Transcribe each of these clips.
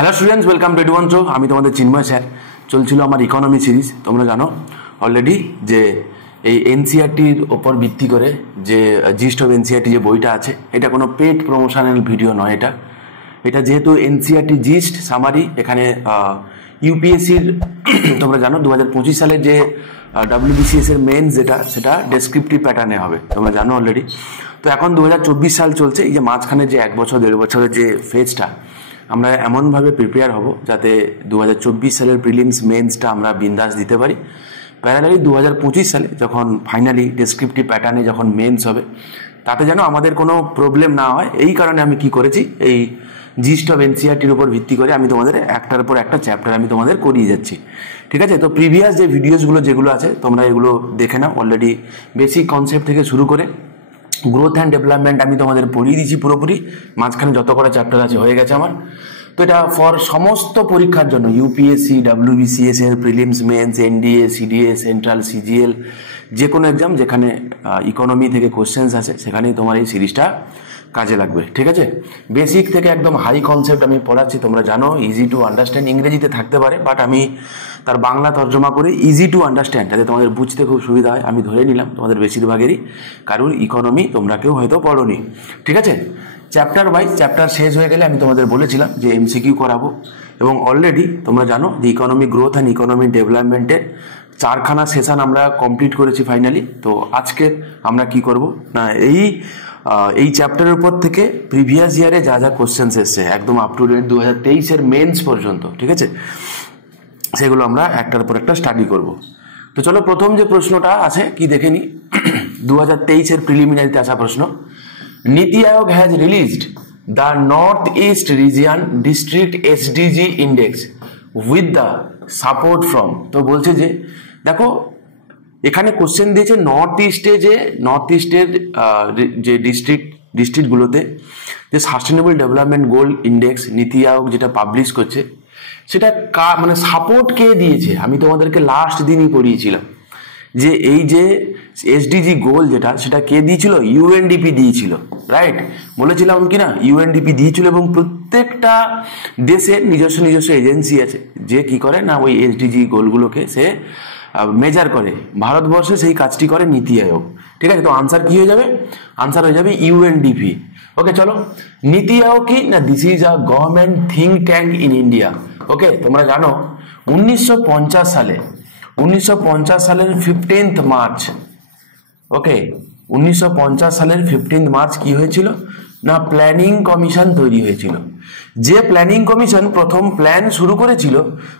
Hello students, welcome to EduOne show. আমি তোমাদের চিন্ময় sir. চলছিল আমার ইকোনমি সিরিজ। তোমরা জানো অলরেডি যে এই এনসিআরটির ওপর ভিত্তি করে যে জিস্ট অফ এনসিআরটি যে বইটা আছে, এটা কোনো পেড প্রমোশনাল ভিডিও নয়। এটা যেহেতু এনসিআরটি জিস্ট সামারি, এখানে ইউপিএসসির তোমরা জানো 2025 সালের যে WBCS এর মেন্স সেটা ডেসক্রিপটিভ প্যাটার্নে হবে, তোমরা জানো অলরেডি। তো এখন 2024 সাল চলছে। এই যে মাঝখানে যে 1 বছর 1.5 বছরের যে ফেজটা, আমরা এমনভাবে প্রিপেয়ার হব যাতে 2024 সালের প্রিলিমস মেন্সটা আমরা বিন্দাস দিতে পারি। প্যারালালি 2025 সালে যখন ফাইনালি ডেসক্রিপটিভ প্যাটার্নে যখন মেন্স হবে, তাতে যেন আমাদের কোনো প্রবলেম না হয়। এই কারণে আমি কি করেছি, এই জিস্ট অফ এনসিআরটির উপর ভিত্তি করে আমি তোমাদের একটার পর একটা চ্যাপ্টার আমি তোমাদের করিয়ে যাচ্ছি, ঠিক আছে? তো প্রিভিয়াস যে ভিডিওসগুলো যেগুলো আছে তোমরা এগুলো দেখে নাও। অলরেডি বেসিক কনসেপ্ট থেকে শুরু করে গ্রোথ অ্যান্ড ডেভেলপমেন্ট আমি তোমাদের পড়িয়ে দিয়েছি পুরোপুরি। মাঝখানে যত কটা চ্যাপ্টার আছে হয়ে গেছে আমার। তো এটা ফর সমস্ত পরীক্ষার জন্য, ইউপিএসসি, WBCS এর prelims, mains, NDA, CDA, central, CGL, যে কোনো এক্সাম যেখানে ইকোনমি থেকে কোশ্চেন্স আছে সেখানেই তোমার এই সিরিজটা কাজে লাগবে, ঠিক আছে? বেসিক থেকে একদম হাই কনসেপ্ট আমি পড়াচ্ছি। তোমরা জানো ইজি টু আন্ডারস্ট্যান্ড ইংরেজিতে থাকতে পারে, বাট আমি তার বাংলা তর্জমা করে ইজি টু আন্ডারস্ট্যান্ড, যাতে তোমাদের বুঝতে খুব সুবিধা হয়। আমি ধরে নিলাম তোমাদের বেশিরভাগেরই কারোর ইকোনমি তোমরা কেউ হয়তো পড়োনি, ঠিক আছে? চ্যাপ্টার ওয়াইজ চ্যাপ্টার শেষ হয়ে গেলে আমি তোমাদের বলেছিলাম যে MCQ করাবো, এবং অলরেডি তোমরা জানো যে ইকোনমি গ্রোথ অ্যান্ড ইকোনমি ডেভেলপমেন্টের 4খানা সেশন আমরা কমপ্লিট করেছি ফাইনালি। তো আজকে আমরা কি করব না, এই চ্যাপ্টারের উপর থেকে প্রিভিয়াস ইয়ারে যা যা কোশ্চেন্স এসছে একদম আপ টু ডেট 2023 এর মেন্স পর্যন্ত, ঠিক আছে, সেগুলো আমরা একটার পর একটা স্টাডি করব। তো চলো, প্রথম যে প্রশ্নটা আছে কি দেখে নি। 2023 এর প্রিলিমিনারিতে আসা প্রশ্ন, NITI Aayog has released the north east region district SDG index with the support from. তো বলছে যে দেখো, এখানে কোশ্চেন দিয়েছে নর্থ ইস্টের যে ডিস্ট্রিক্টগুলোতে যে সাস্টেনেবল ডেভেলপমেন্ট গোল ইন্ডেক্স নীতি আয়োগ যেটা পাবলিশ করছে, সেটা মানে সাপোর্ট কে দিয়েছে। আমি তোমাদেরকে লাস্ট দিনই পড়িয়েছিলাম যে এই যে SDG গোল সেটা কে দিয়েছিল, UNDP দিয়েছিল, রাইট? বলেছিলাম কি না, UNDP দিয়েছিল। এবং প্রত্যেকটা দেশের নিজস্ব এজেন্সি আছে যে কি করে না, ওই SDG গোলগুলোকে সে মেজার করে। ভারতবর্ষে সেই কাজটি করে নীতি আয়োগ, ঠিক আছে? তো আনসার কি হয়ে যাবে? আনসার হয়ে যাবে UNDP। ওকে, চলো, নীতি আয়োগ কি না, this is a government think tank in India. Okay, তোমরা জানো 1950 সালের 15th মার্চ, ওকে, 1950 সালের 15th মার্চ কি হয়েছিল না, প্ল্যানিং কমিশন তৈরি হয়েছিল। যে প্ল্যানিং কমিশন প্রথম প্ল্যান শুরু করেছিল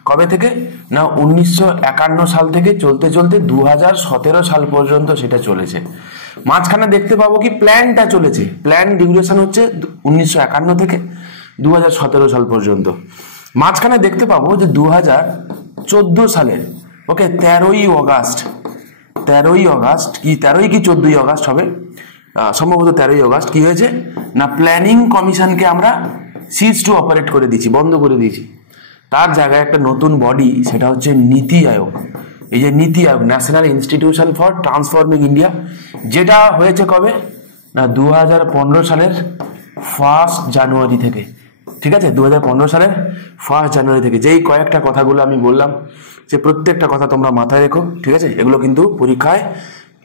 কবে থেকে না, 1951 সাল থেকে চলতে 2017 সাল পর্যন্ত সেটা চলেছে। মাঝখানে দেখতে পাবো কি প্ল্যানটা চলেছে, প্ল্যান ডিউরেশন হচ্ছে 1951 থেকে 2017 সাল পর্যন্ত। মাঝখানে দেখতে পাবো যে 2014 সালের, ওকে, 13ই অগাস্ট কি 14ই অগাস্ট হবে, সম্ভবত 13ই অগাস্ট, কি হয়েছে না, প্ল্যানিং কমিশনকে আমরা সিজ টু অপারেট করে দিয়েছি, বন্ধ করে দিয়েছি। তার জায়গায় একটা নতুন বডি, সেটা হচ্ছে নীতি আয়োগ। এই যে NITI Aayog, national institution for transforming India, যেটা হয়েছে কবে না, 2015 সালের 1 জানুয়ারি থেকে, ঠিক আছে? 2015 সালের 1 জানুয়ারি থেকে। যেই কয়েকটা কথাগুলো আমি বললাম, যে প্রত্যেকটা কথা তোমরা মাথায় রেখো, ঠিক আছে? এগুলো কিন্তু পরীক্ষায়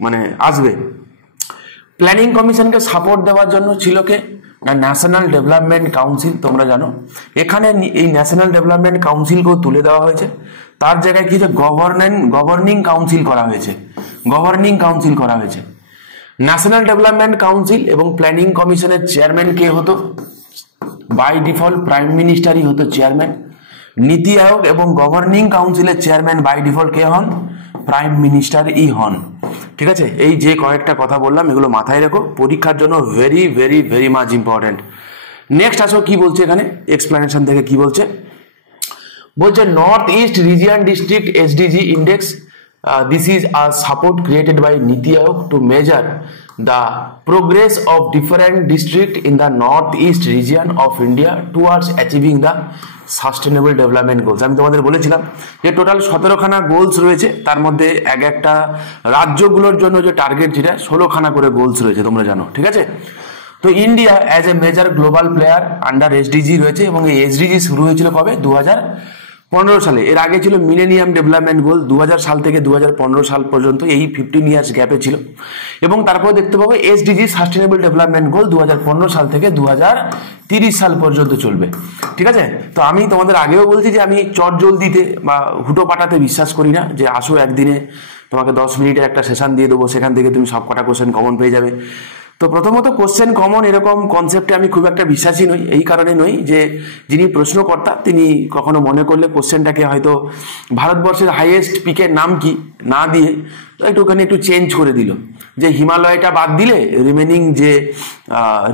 মানে আসবে। প্ল্যানিং কমিশনকে সাপোর্ট দেওয়ার জন্য ছিল কে না, ন্যাশনাল ডেভেলপমেন্ট কাউন্সিল। তোমরা জানো এখানে এই ন্যাশনাল ডেভেলপমেন্ট কাউন্সিলকেও তুলে দেওয়া হয়েছে। তার জায়গায় কি, যে গভর্নিং কাউন্সিল করা হয়েছে। ন্যাশনাল ডেভেলপমেন্ট কাউন্সিল এবং প্ল্যানিং কমিশনের চেয়ারম্যান কে হতো? বাই ডিফল্ট প্রাইম মিনিস্টারই হতো চেয়ারম্যান। নীতি আয়োগ এবং গভর্নিং কাউন্সিলের চেয়ারম্যান বাই ডিফল্ট কে হন? প্রাইম মিনিস্টারই হন, ঠিক আছে? এই যে কয়েকটা কথা বললাম এগুলো মাথায় রেখো, পরীক্ষার জন্য very very very much important. Next আসো, কি বলছে এখানে এক্সপ্লেনেশন থেকে, কি বলছে north east region district SDG index, this is a support created by Niti Aayog to measure the progress of different districts in the northeast region of India towards achieving the sustainable development goals. আমি তোমাদের বলেছিলাম যে total 17খানা goals রয়েছে, তার মধ্যে একটা রাজ্যগুলোর জন্য যে টার্গেট যেটা 16খানা করে গোলস রয়েছে, তোমরা জানো, ঠিক আছে? তো India as a major global player under SDG রয়েছে, এবং এই এসডিজি শুরু হয়েছিল কবে? 2015 সালে। এর আগে ছিল মিলেনিয়াম ডেভেলপমেন্ট গোল, 2000 সাল থেকে 2015 সাল পর্যন্ত, এই 15 ইয়ার্স গ্যাপে ছিল। এবং তারপর দেখতে পাবো এসডিজি সাস্টেনেবল ডেভেলপমেন্ট গোল 2015 সাল থেকে 2030 সাল পর্যন্ত চলবে। ঠিক আছে, তো আমি তোমাদের আগেও বলছি যে আমি চটজলদিতে বা হুটো পাটাতে বিশ্বাস করি না, যে আসো একদিনে তোমাকে 10 মিনিটের একটা সেশন দিয়ে দেবো, সেখান থেকে তুমি সব কটা কোশ্চেন কমন পেয়ে যাবে। তো প্রথমত কোশ্চেন কমন এরকম কনসেপ্টে আমি খুব একটা বিশ্বাসী নই। এই কারণে নই যে যিনি প্রশ্নকর্তা তিনি কখনো মনে করলে কোশ্চেনটাকে হয়তো ভারতবর্ষের হাইয়েস্ট পিকের নাম কি না দিয়ে একটুখানি একটু চেঞ্জ করে দিল, যে হিমালয়টা বাদ দিলে রিমেনিং যে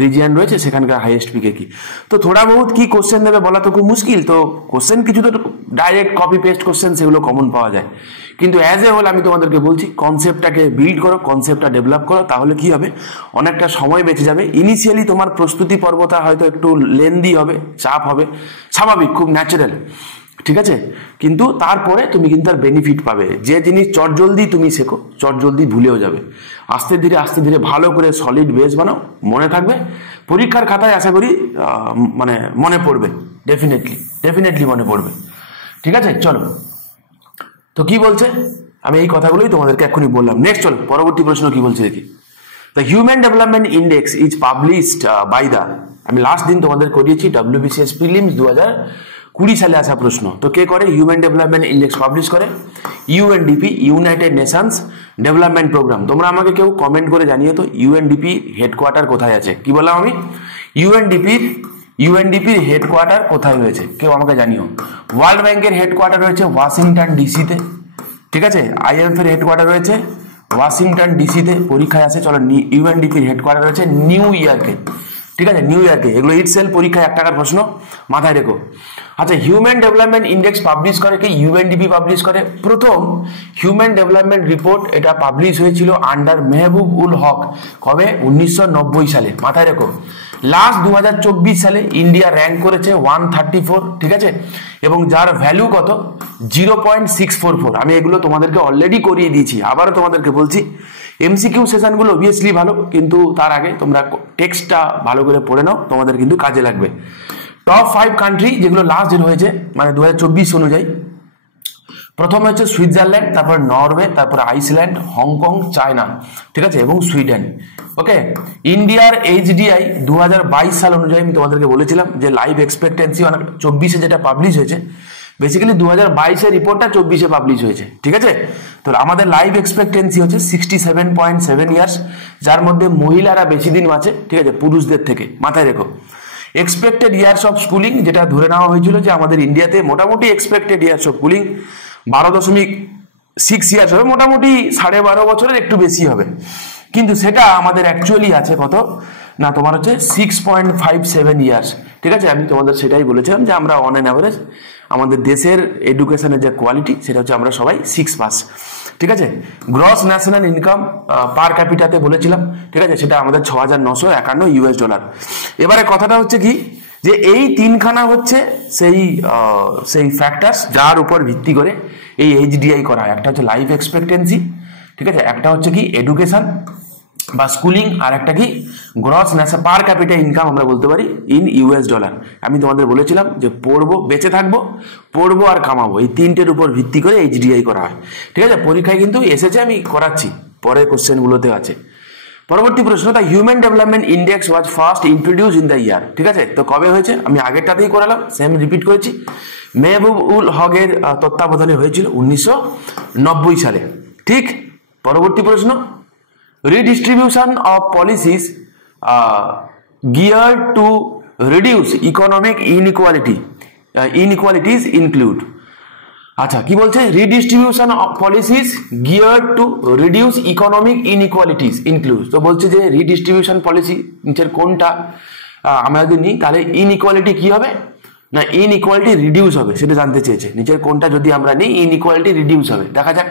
রিজিয়ন রয়েছে সেখানকার হাইয়েস্ট পিকে কি। তো থোড়া বহুত কি কোশ্চেন দেবে বলা তো খুব মুশকিল। তো কোশ্চেন কিছু তো ডাইরেক্ট কপি পেস্ট কোশ্চেন, সেগুলো কমন পাওয়া যায়। কিন্তু অ্যাজ এ হোল আমি তোমাদেরকে বলছি কনসেপ্টটাকে বিল্ড করো, কনসেপ্টটা ডেভেলপ করো, তাহলে কি হবে, অনেকটা সময় বেঁচে যাবে। ইনিশিয়ালি তোমার প্রস্তুতি পর্বটা হয়তো একটু লেন্দি হবে, চাপ হবে, স্বাভাবিক, খুব ন্যাচারাল। ঠিক আছে, কিন্তু তারপরে তুমি কিন্তু আর বেনিফিট পাবে। যে জিনিস চটজলদি তুমি শেখো, চটজলদি ভুলেও যাবে। আস্তে ধীরে ভালো করে সলিড বেস বানাও, মনে থাকবে। পরীক্ষার খাতায় আশা করি মানে মনে পড়বে, ডেফিনেটলি মনে পড়বে। ঠিক আছে, চলো। তো কি বলছে, আমি এই কথাগুলোই তোমাদেরকে এক্ষুনি বললাম। নেক্সট চলো, পরবর্তী প্রশ্ন কি বলছে দেখি। The human development index is published by the, আমি লাস্ট দিন তোমাদের করিয়েছি WBCS প্রিলিমস 2020 সালে আসা প্রশ্ন। তো কে করে? হিউম্যান ডেভেলপমেন্ট ইন্ডেক্স পাবলিশ করে UNDP, United Nations development programme. তোমরা আমাকে কেউ কমেন্ট করে জানিয়ে তো ইউএনডিপি হেডকোয়ার্টার কোথায় আছে। কি বললাম আমি? ইউএনডিপির হেডকোয়ার্টার কোথায় রয়েছে, কেউ আমাকে জানিও। ওয়ার্ল্ড ব্যাংকের হেডকোয়ার্টার রয়েছে ওয়াশিংটন ডিসিতে। ঠিক আছে, IMF এর হেডকোয়ার্টার রয়েছে ওয়াশিংটন ডিসিতে। পরীক্ষায় আছে, চলো। ইউএনডিপির হেডকোয়ার্টার রয়েছে নিউ ইয়র্কে। ঠিক আছে, নিউ ইয়র্কে। এগুলো ইটসেলফ পরীক্ষায় 1 টাকার প্রশ্ন, মাথায় রেখো। আচ্ছা, হিউম্যান ডেভেলপমেন্ট ইন্ডেক্স পাবলিশ করে কি? ইউএনডিপি পাবলিশ করে। প্রথম হিউম্যান ডেভেলপমেন্ট রিপোর্ট এটা পাবলিশ হয়েছিল আন্ডার মেহবুব উল হক, কবে? 1990 সালে, মাথায় রেখো। লাস্ট 2024 সালে ইন্ডিয়া র্যাঙ্ক করেছে 134। ঠিক আছে, এবং যার ভ্যালু কত? 0.644। আমি এগুলো তোমাদেরকে অলরেডি করিয়ে দিয়েছি, আবারও তোমাদেরকে বলছি। এমসিকিউ সেশনগুলো অবভিয়াসলি ভালো, কিন্তু তার আগে তোমরা টেক্সটটা ভালো করে পড়ে নাও, তোমাদের কিন্তু কাজে লাগবে। টপ 5 কান্ট্রি যেগুলো লাস্ট দিন হয়েছে মানে 2024 অনুযায়ী, প্রথমে হচ্ছে সুইজারল্যান্ড, তারপর নরওয়ে, তারপর আইসল্যান্ড, হংকং, চায়না। ঠিক আছে, এবং সুইডেন। ওকে, ইন্ডিয়ার এইচডিআই 2022 সাল অনুযায়ী আমি তোমাদেরকে বলেছিলাম যে লাইফ এক্সপেক্টেন্সি 24-এ যেটা পাবলিশ হয়েছে, বেসিক্যালি 2022-এর রিপোর্টটা 24-এ পাবলিশ হয়েছে। ঠিক আছে, তো আমাদের লাইফ এক্সপেক্টেন্সি হচ্ছে 67.7 ইয়ার্স, যার মধ্যে মহিলারা বেশি দিন বাঁচে, ঠিক আছে, পুরুষদের থেকে, মাথায় রেখো। এক্সপেক্টেড ইয়ার্স অফ স্কুলিং, যেটা ধরে নেওয়া হয়েছিল যে আমাদের ইন্ডিয়াতে মোটামুটি expected years of schooling 12.6 years হবে, মোটামুটি 12.5 বছরের একটু বেশি হবে। কিন্তু সেটা আমাদের অ্যাকচুয়ালি আছে কত না, তোমার হচ্ছে 6.57 ইয়ার্স। ঠিক আছে, আমি তোমাদের সেটাই বলেছিলাম যে আমরা অন অ্যান অ্যাভারেজ আমাদের দেশের এডুকেশনের যে কোয়ালিটি সেটা হচ্ছে আমরা সবাই 6 পাস। ঠিক আছে, গ্রস ন্যাশনাল ইনকাম পার ক্যাপিটাতে বলেছিলাম। ঠিক আছে, সেটা আমাদের $6,951। এবারে কথাটা হচ্ছে কি, যে এই তিনখানা হচ্ছে সেই ফ্যাক্টরস যার উপর ভিত্তি করে এই এইচডিআই করা হয়। একটা হচ্ছে লাইফ এক্সপেক্টেন্সি, ঠিক আছে, একটা হচ্ছে কি এডুকেশন বা স্কুলিং, আর একটা কি গ্রস ন্যাশনাল পার ক্যাপিটা ইনকাম আমরা বলতে পারি ইন $। আমি তোমাদের বলেছিলাম যে পড়বো, বেঁচে থাকবো, পড়বো আর কামাবো, এই তিনটের উপর ভিত্তি করে এইচডিআই করা হয়। ঠিক আছে, পরীক্ষায় কিন্তু এসেছে, আমি করাচ্ছি, পরের কোশ্চেনগুলোতে আছে। পরবর্তী প্রশ্ন, the human development index was first introduce in the year. ঠিক আছে, তো কবে হয়েছে? আমি আগেরটাতেই করালাম, সেম রিপিট করেছি। মেহবুব উল হকের তত্ত্বাবধানে হয়েছিল 1990 সালে। ঠিক, পরবর্তী প্রশ্ন, redistribution of policies geared to reduce economic inequalities include। আচ্ছা, কি বলছে? Redistribution of policies geared to reduce economic inequalities include. তো বলছে যে রিডিস্ট্রিবিউশন পলিসি নিচের কোনটা আমরা যদি নিই তাহলে ইনইকুয়ালিটি কি হবে না, ইনইকুয়ালিটি রিডিউস হবে, সেটা জানতে চেয়েছে। নিচের কোনটা যদি আমরা নিই ইনইকুয়ালিটি রিডিউস হবে, দেখা যাক।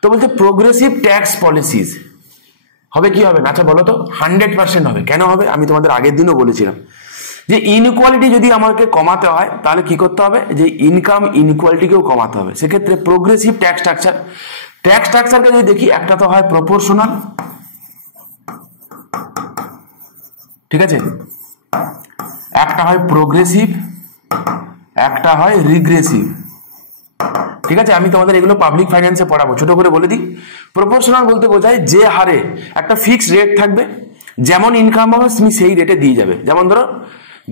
তো বলছে প্রোগ্রেসিভ ট্যাক্স পলিসিস হবে, কি হবে না? আচ্ছা বলো তো, 100% হবে। কেন হবে? আমি তোমাদের আগের দিনও বলেছিলাম যে ইনইকুয়ালিটি যদি আমাকে কমাতে হয় তাহলে কি করতে হবে, যে ইনকাম ইনইকুয়ালিটিকেও কমাতে হবে। সেক্ষেত্রে প্রোগ্রেসিভ ট্যাক্স স্ট্রাকচারকে যদি দেখি, একটা তো হয় প্রপোর্শনাল, ঠিক আছে, একটা হয় প্রোগ্রেসিভ, একটা হয় রিগ্রেসিভ। ঠিক আছে, আমি তোমাদের এগুলো পাবলিক ফাইন্যান্সে পড়াবো, ছোট করে বলে দিই। প্রপোর্শনাল বলতে বোঝায় যে হারে একটা ফিক্সড রেট থাকবে, যেমন ইনকাম হবে তুমি সেই রেটে দিয়ে যাবে। যেমন ধরো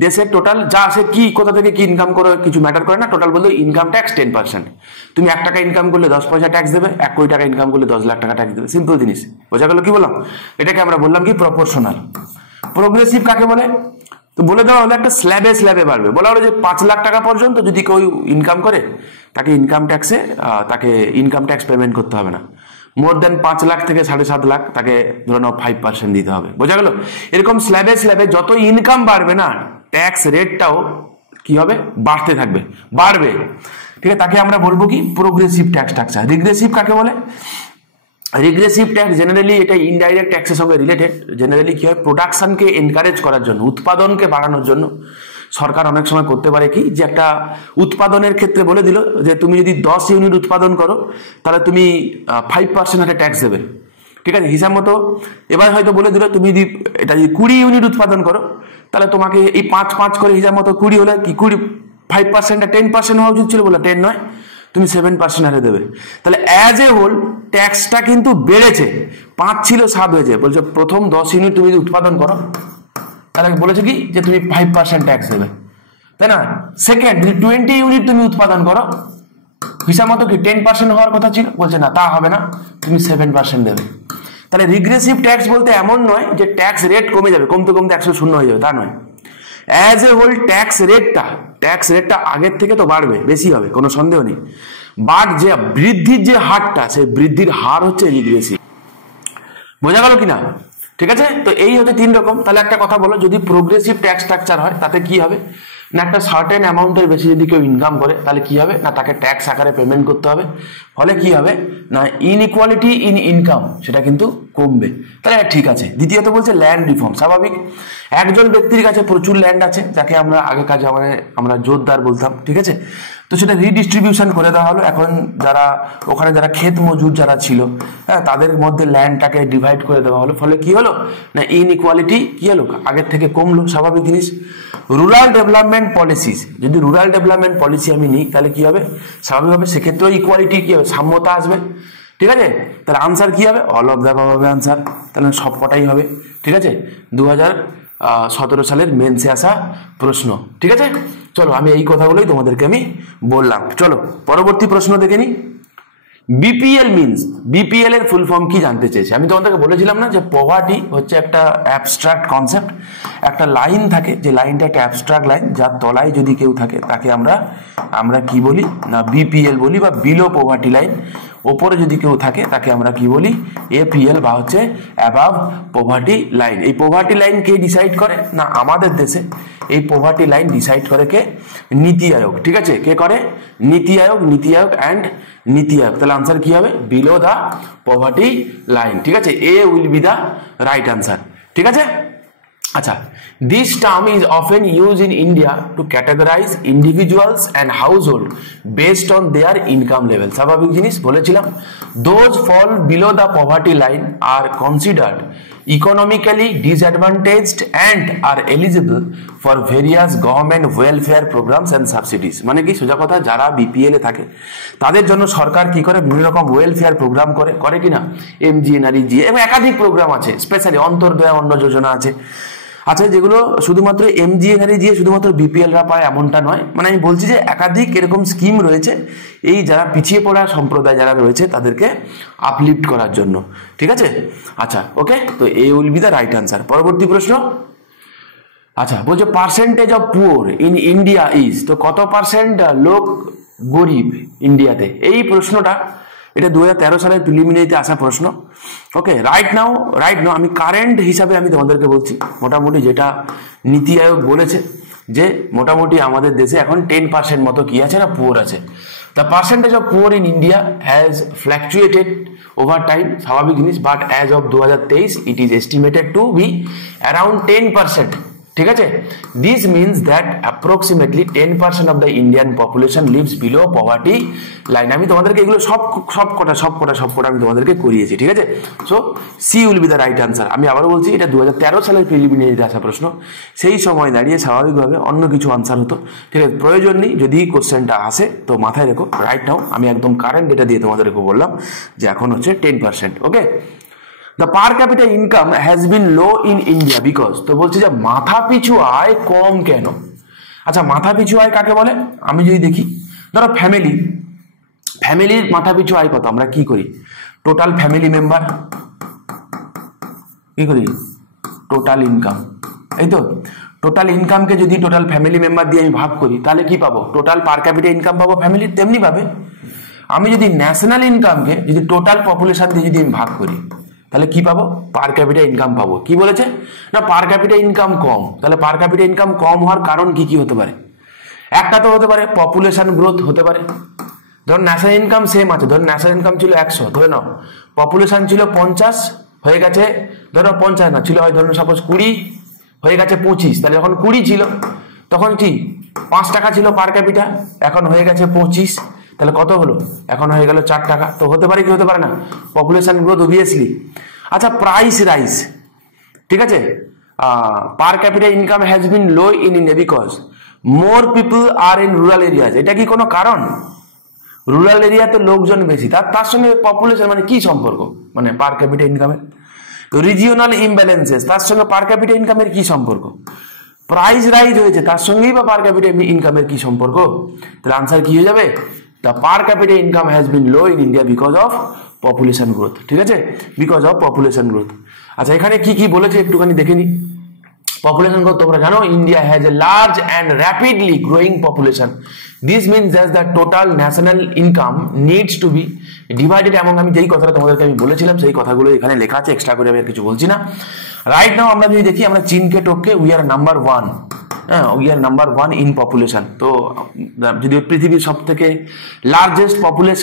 দেশের টোটাল যা আসে, কি কোথা থেকে কি ইনকাম করে কিছু ম্যাটার করে না, টোটাল বলতে ইনকাম ট্যাক্স 10%। তুমি 1 টাকা ইনকাম করলে 10 পয়সা ট্যাক্স দেবে, 1 কোটি টাকা ইনকাম করলে 10 লাখ টাকা ট্যাক্স দেবে। সিম্পল জিনিস, বোঝা গেল কি বললাম? এটাকে আমরা বললাম কি প্রপোর্শনাল। প্রোগ্রেসিভ কাকে বলে? তো বলে দেওয়া হলো একটা স্ল্যাবে স্ল্যাবে বাড়বে। বলা হলো যে 5 লাখ টাকা পর্যন্ত যদি কেউ ইনকাম করে তাকে ইনকাম ট্যাক্স পেমেন্ট করতে হবে না। মোর দেন 5 লাখ থেকে 7.5 লাখ তাকে ধরে নাও 5% দিতে হবে। বোঝা গেল? এরকম স্ল্যাবে স্ল্যাবে যত ইনকাম বাড়বে না, ট্যাক্স রেটটাও কি হবে? বাড়তে থাকবে, বাড়বে। ঠিক আছে, তাকে আমরা বলবো কি প্রোগ্রেসিভ ট্যাক্স স্ট্রাকচার। রিগ্রেসিভ কাকে বলে? রিগ্রেসিভ ট্যাক্স জেনারেলি এটা ইনডাইরেক্ট ট্যাক্সের সঙ্গে রিলেটেড। জেনারেলি কি হয়, প্রোডাকশনকে এনকারেজ করার জন্য, উৎপাদনকে বাড়ানোর জন্য সরকার অনেক সময় করতে পারে কি, যে একটা উৎপাদনের ক্ষেত্রে বলে দিল যে তুমি যদি 10 ইউনিট উৎপাদন করো তাহলে তুমি 5% হারে ট্যাক্স দেবে। ঠিক আছে, হিসাব মতো। এবার হয়তো বলে দিল তুমি যদি এটা যদি 20 ইউনিট উৎপাদন করো তাহলে তোমাকে এই 5 করে হিসাব মতো 20 হলে কি 5% 10% হওয়া উচিত ছিল, বলে 10 নয়, তুমি 7% হারে দেবে। তাহলে অ্যাজ এ হোল ট্যাক্সটা কিন্তু বেড়েছে, 5 ছিল 7 হয়েছে। বলছে প্রথম 10 ইউনিট তুমি যদি উৎপাদন করো তাহলে বলেছে কি যে তুমি 5% ট্যাক্স দেবে, তাই না? সেকেন্ড, যদি 20 ইউনিট তুমি উৎপাদন করো, হিসাব মতো কি 10% হওয়ার কথা ছিল, বলছে না তা হবে না, তুমি 7% দেবে। তাহলে রিগ্রেসিভ ট্যাক্স বলতে এমন নয় যে ট্যাক্স রেট কমে যাবে, কমতে কমতে 100 হয়ে যাবে, তা নয়। অ্যাজ এ হোল ট্যাক্স রেটটা আগের থেকে তো বাড়বে, বেশি হবে, কোনো সন্দেহ নেই। বাট যে বৃদ্ধির যে হারটা, সেই বৃদ্ধির হার হচ্ছে রিগ্রেসিভ। বোঝা গেল কিনা? ঠিক আছে, তো এই হচ্ছে 3 রকম। তাহলে একটা কথা বলো, যদি প্রোগ্রেসিভ ট্যাক্স স্ট্রাকচার হয় তাতে কি হবে না, একটা সার্টেন অ্যামাউন্টের বেশি যদি কেউ ইনকাম করে তাহলে কি হবে না, তাকে ট্যাক্স আকারে পেমেন্ট করতে হবে। ফলে কি হবে না, ইনইকুয়ালিটি ইন ইনকাম সেটা কিন্তু কমবে। তাহলে ঠিক আছে। দ্বিতীয়ত বলছে ল্যান্ড রিফর্ম। স্বাভাবিক, একজন ব্যক্তির কাছে প্রচুর ল্যান্ড আছে, যাকে আমরা আগেকার জামানায় আমরা জোরদার বলতাম। ঠিক আছে, তো সেটা রিডিস্ট্রিবিউশন করে দেওয়া হলো। এখন ওখানে যারা ক্ষেত মজুর যারা ছিল, হ্যাঁ, তাদের মধ্যে ল্যান্ডটাকে ডিভাইড করে দেওয়া হলো। ফলে কি হলো না, ইনইকুয়ালিটি কি হলো, আগের থেকে কমলো। স্বাভাবিক জিনিস। রুরাল ডেভেলপমেন্ট পলিসিস, যদি রুরাল ডেভেলপমেন্ট পলিসি আমি নিই তাহলে কি হবে, স্বাভাবিকভাবে সেক্ষেত্রেও ইকুয়ালিটি কি হবে, সাম্যতা আসবে। ঠিক আছে, তাহলে আনসার কি হবে, অল অফ দ্য অ্যাবাভ হবে আনসার। তাহলে সব কটাই হবে। ঠিক আছে, 2017 সালের মেন্সে আসা প্রশ্ন। ঠিক আছে, চলো আমি এই কথাগুলোই তোমাদেরকে আমি বললাম। চলো পরবর্তী প্রশ্ন দেখে নিই। বিপিএল মিনস, বিপিএল এর ফুল ফর্ম কি জানতে চেয়েছে? আমি তোমাদেরকে বলেছিলাম না যে পভার্টি হচ্ছে একটা অ্যাবস্ট্রাক্ট কনসেপ্ট। একটা লাইন থাকে, যে লাইনটা একটা অ্যাবস্ট্রাক্ট লাইন, যার তলায় যদি কেউ থাকে তাকে আমরা কি বলি না, বিপিএল বলি, বা বিলো পভার্টি লাইন। ওপরে যদি কেউ থাকে তাকে আমরা কি বলি, এপিএল, বা হচ্ছে অ্যাবাভ পভার্টি লাইন। এই পভার্টি লাইন কে ডিসাইড করে না, আমাদের দেশে এই পভার্টি লাইন ডিসাইড করে কে, নীতি আয়োগ। ঠিক আছে, কে করে, নীতি আয়োগ অ্যান্ড নীতি আয়োগ। তাহলে আনসার কি হবে, বিলো দা পভার্টি লাইন। ঠিক আছে, A will be the right answer. ঠিক আছে, আচ্ছা, this term is often used in India to categorize individuals and household based on their income level. স্বাভাবিক জিনিস বলেছিলাম, those fall below the poverty line are considered economically disadvantaged and are eligible for various government welfare programs and subsidies. মানে কি, সোজা কথা, যারা BPL এ থাকে তাদের জন্য সরকার কি করে, বিভিন্ন রকম ওয়েলফেয়ার প্রোগ্রাম করে কিনা, এমজিএনআরইজিএ এবং একাধিক প্রোগ্রাম আছে, স্পেশালি অন্তর্দয়া অন্ন যোজনা আছে। আচ্ছা, যেগুলো শুধুমাত্র এমজিএনআরইজিএ শুধুমাত্র বিপিএল রা পায় এমনটা নয়। মানে আমি বলছি যে একাধিক এরকম স্কিম রয়েছে এই যারা পিছিয়ে পড়া সম্প্রদায় যারা রয়েছে তাদেরকে আপলিফট করার জন্য। ঠিক আছে, আচ্ছা, ওকে, তো A will be the right answer. পরবর্তী প্রশ্ন। আচ্ছা, বলছে percentage of poor in India is, তো কত পার্সেন্ট লোক গরিব ইন্ডিয়াতে? এই প্রশ্নটা এটা 2013 সালের প্রিলিমিনারিতে আসা প্রশ্ন। ওকে, রাইট নাও আমি কারেন্ট হিসাবে আমি তোমাদেরকে বলছি, মোটামুটি যেটা নীতি আয়োগ বলেছে যে মোটামুটি আমাদের দেশে এখন 10% মতো কি আছে না, পুয়ার আছে। The percentage of poor in India has fluctuated over time, স্বাভাবিক জিনিস, but as of 2023 it is estimated to be around 10%। ঠিক আছে, this means that approximately 10% of the Indian population lives below poverty line. আমি তোমাদেরকে এগুলো সব কটা আমি তোমাদেরকে করিয়েছি, ঠিক আছে। So C will be the right answer. আমি আবারও বলছি, এটা 2013 সালের প্রিলিমিনারিতে আসা প্রশ্ন। সেই সময় দাঁড়িয়ে স্বাভাবিকভাবে অন্য কিছু আনসার হতো, ঠিক আছে। প্রয়োজন নেই, যদি কোশ্চেনটা আসে তো মাথায় রেখো। রাইট নাও আমি একদম কারেন্ট ডেটা দিয়ে তোমাদেরকে বললাম যে এখন হচ্ছে 10%। ওকে, the per capita income has been low in India because, তো বলছে যে মাথা পিছু আয় কম কেন। আচ্ছা, মাথা পিছু আয় কাকে বলে? আমি যদি দেখি, ধরো ফ্যামিলির মাথা পিছু আয় কত, আমরা কি করি, টোটাল ফ্যামিলি মেম্বার, কি করি, টোটাল ইনকাম, এই তো। টোটাল ইনকামকে যদি টোটাল ফ্যামিলি মেম্বার দিয়ে আমি ভাগ করি তাহলে কি পাবো, টোটাল পার ক্যাপিটা ইনকাম পাবো ফ্যামিলির। তেমনি ভাবে আমি যদি ন্যাশনাল ইনকামকে যদি টোটাল পপুলেশন দিয়ে যদি আমি ভাগ করি তাহলে কি পাবো, পার ক্যাপিটা ইনকাম পাবো। কি বলেছে না, পার ক্যাপিটা ইনকাম কম। তাহলে পার ক্যাপিটা ইনকাম কম হওয়ার কারণ কি কি হতে পারে? একটা তো হতে পারে পপুলেশন গ্রোথ হতে পারে। ধরুন ন্যাশনাল ইনকাম সেম আছে, ধরুন ন্যাশনাল ইনকাম ছিল 100, ধরে নাও পপুলেশন ছিল 50, হয়ে গেছে ধরো 50 না ছিল, হয় ধরুন সাপোজ 20, হয়ে গেছে 25। তাহলে যখন 20 ছিল তখন কি 5 টাকা ছিল পার ক্যাপিটা, এখন হয়ে গেছে 25, তাহলে কত হলো, এখন হয়ে গেল 4 টাকা। তো হতে পারে কি হতে পারে না, পপুলেশন গ্রোথ অবভিয়াসলি। আচ্ছা, প্রাইস রাইজ, ঠিক আছে, per capita income has been low in India because more people are in rural areas. এটা কি কোনো কারণ? রুরাল এরিয়াতে লোকজন বেশি, তার সঙ্গে পপুলেশন মানে কি সম্পর্ক, মানে পার ক্যাপিটা ইনকামের। রিজিওনাল ইমব্যালেন্সেস, তার সঙ্গে পার ক্যাপিটা ইনকামের কি সম্পর্ক? প্রাইস রাইজ হয়েছে, তার সঙ্গেই বা পার ক্যাপিটা ইনকামের কি সম্পর্ক? তাহলে আনসার কি হয়ে যাবে, the per capita income has been low in India because of population growth, ঠিক আছে, বিকজ অফ পপুলেশন গ্রোথ। আচ্ছা, এখানে কি কি বলেছে একটুখানি দেখে নি। পপুলেশন গ্রোথ তোমরা জানো, India has a large and rapidly growing population. This means that the total national income needs to be divided among. আমি যেই কথাটা তোমাদেরকে আমি বলেছিলাম সেই কথাগুলো এখানে লেখা আছে, এক্সট্রা করে আমি আর কিছু বলছি না। রাইট নাও আমরা যদি দেখি, আমরা চীনকে টপকে উই আর নাম্বার 1, হ্যাঁ, we are number 1 in population. তো যদি পৃথিবীর সব থেকে লার্জেস্ট পপুলাস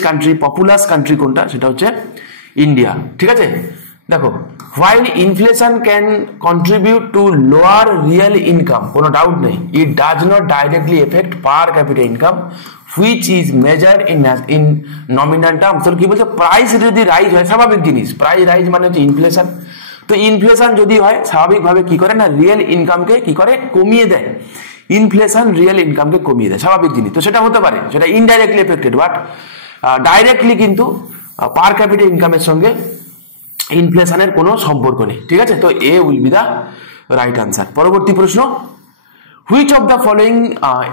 কান্ট্রি কোনটা, সেটা হচ্ছে ইন্ডিয়া, ঠিক আছে। দেখো, while inflation can contribute to lower real income, কোনো ডাউট নেই, it does not directly affect per capita income which is measured in nominal terms। তো কি বলছে, প্রাইস যদি রাইজ হয়, স্বাভাবিক জিনিস, প্রাইস রাইজ মানে হচ্ছে ইনফ্লেশন। তো ইনফ্লেশন যদি হয় স্বাভাবিকভাবে কি করে না, রিয়েল ইনকামকে কি করে, কমিয়ে দেয়। ইনফ্লেশন রিয়েল ইনকামকে কমিয়ে দেয়, স্বাভাবিক জিনিস। তো সেটা হতে পারে, সেটা ইনডাইরেক্টলি এফেক্টেড, বাট ডাইরেক্টলি কিন্তু পার ক্যাপিটা ইনকামের সঙ্গে ইনফ্লেশনের কোনো সম্পর্ক নেই, ঠিক আছে। তো A will be the right answer. পরবর্তী প্রশ্ন, which of the following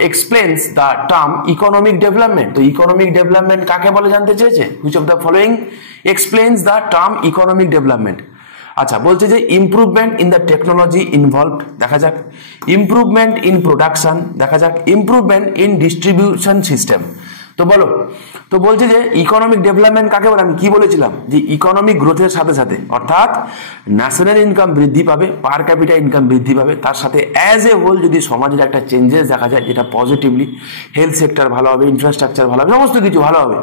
explains the term economic development. তো ইকোনমিক ডেভেলপমেন্ট কাকে বলে জানতে চেয়েছে, which of the following explains the term economic development. আচ্ছা, বলছে যে improvement in the technology involved, দেখা যাক। ইমপ্রুভমেন্ট ইন প্রোডাকশন, দেখা যাক। Improvement in distribution system. তো বলো, তো বলছে যে ইকোনমিক ডেভেলপমেন্ট কাকে বলে, আমি কি বলেছিলাম যে ইকোনমিক গ্রোথের সাথে সাথে, অর্থাৎ ন্যাশনাল ইনকাম বৃদ্ধি পাবে, পার ক্যাপিটা ইনকাম বৃদ্ধি পাবে, তার সাথে অ্যাজ এ হোল যদি সমাজের একটা চেঞ্জেস দেখা যায় যেটা পজিটিভলি, হেলথ সেক্টর ভালো হবে, ইনফ্রাস্ট্রাকচার ভালো হবে, সমস্ত কিছু ভালো হবে,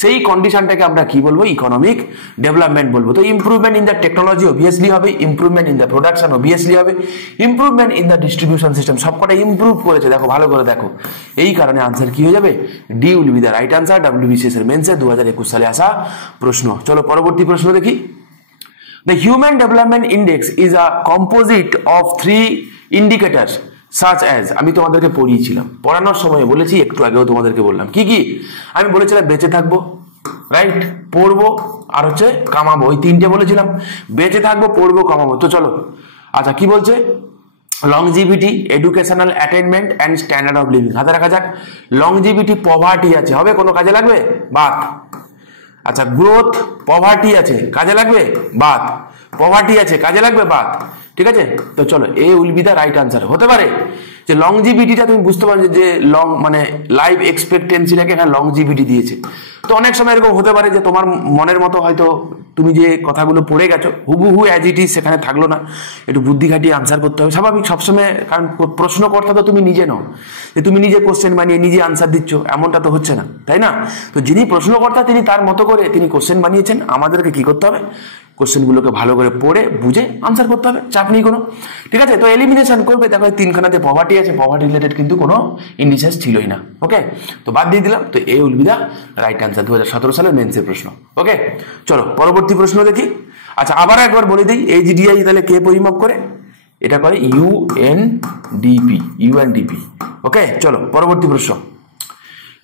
সেই কন্ডিশনটাকে আমরা কি বলবো, ইকোনমিক ডেভেলপমেন্ট বলবো। তো improvement in the technology obviously হবে, improvement in the production obviously হবে, improvement in the distribution system, সবকটা ইমপ্রুভ করেছে, দেখো ভালো করে দেখো। এই কারণে আনসার কি হয়ে যাবে, D will be the right answer. WBCS এর মেন্সে 2021 সালে আসা প্রশ্ন। চলো পরবর্তী প্রশ্ন দেখি। The Human Development Index is a composite of 3 indicators such as, আমি তোমাদেরকে পড়িয়েছিলাম, পড়ানোর সময় বলেছি, একটু আগেও তোমাদেরকে বললাম কি কি, আমি বলেছিলাম বেঁচে থাকবো, রাইট, পড়বো আর হচ্ছে কামাবো, ওই তিনটে বলেছিলাম, বেঁচে থাকবো, পড়বো, কামাবো। তো চলো, আচ্ছা কি বলছে, longevity, educational attainment and standard of living. হাতে রাখা যাক, লংজিভিটি পভার্টি আছে, হবে কোনো কাজে লাগবে, বাদ। আচ্ছা, গ্রোথ, পভার্টি আছে, কাজে লাগবে, বাদ। পভার্টি আছে, কাজে লাগবে, বাদ, ঠিক আছে। তো চলো, A will be the right answer. হতে পারে যে লংজিভিটিটা তুমি বুঝতে পারছো যে লং মানে লাইফ এক্সপেক্টেন্সিটাকে এখানে লংজিভিটি দিয়েছে। তো অনেক সময় এরকম হতে পারে যে তোমার মনের মতো হয়তো তুমি যে কথাগুলো পড়ে গেছো হুবহু অ্যাজ ইট ইজ সেখানে থাকলো না, একটু বুদ্ধি খাটিয়ে আনসার করতে হবে, স্বাভাবিক সবসময়, কারণ প্রশ্নকর্তা তো তুমি নিজে নও যে তুমি নিজে কোশ্চেন বানিয়ে নিজে আনসার দিচ্ছ, এমনটা তো হচ্ছে না, তাই না। তো যিনি প্রশ্নকর্তা তিনি তার মতো করে তিনি কোশ্চেন বানিয়েছেন, আমাদেরকে কি করতে হবে, কোশ্চেনগুলোকে ভালো করে পড়ে বুঝে আনসার করতে হবে, চাপ নেই কোনো। ঠিক আছে, তো এলিমিনেশন করবে, দেখো তিনখানাতে পভার্টি আছে, পভার্টি রিলেটেড কিন্তু কোনো ইন্ডিসেস ছিলই না। ওকে, তো বাদ দিয়ে দিলাম, তো A will be the right answer 2017 সালের মেন্সের প্রশ্ন। ওকে, চলো পরবর্তী প্রশ্ন দেখি। আচ্ছা, আবার একবার বলে দিই, এইচডিআই তাহলে কে পরিমাপ করে? এটা করে ইউএনডিপি। ওকে, চলো পরবর্তী প্রশ্ন।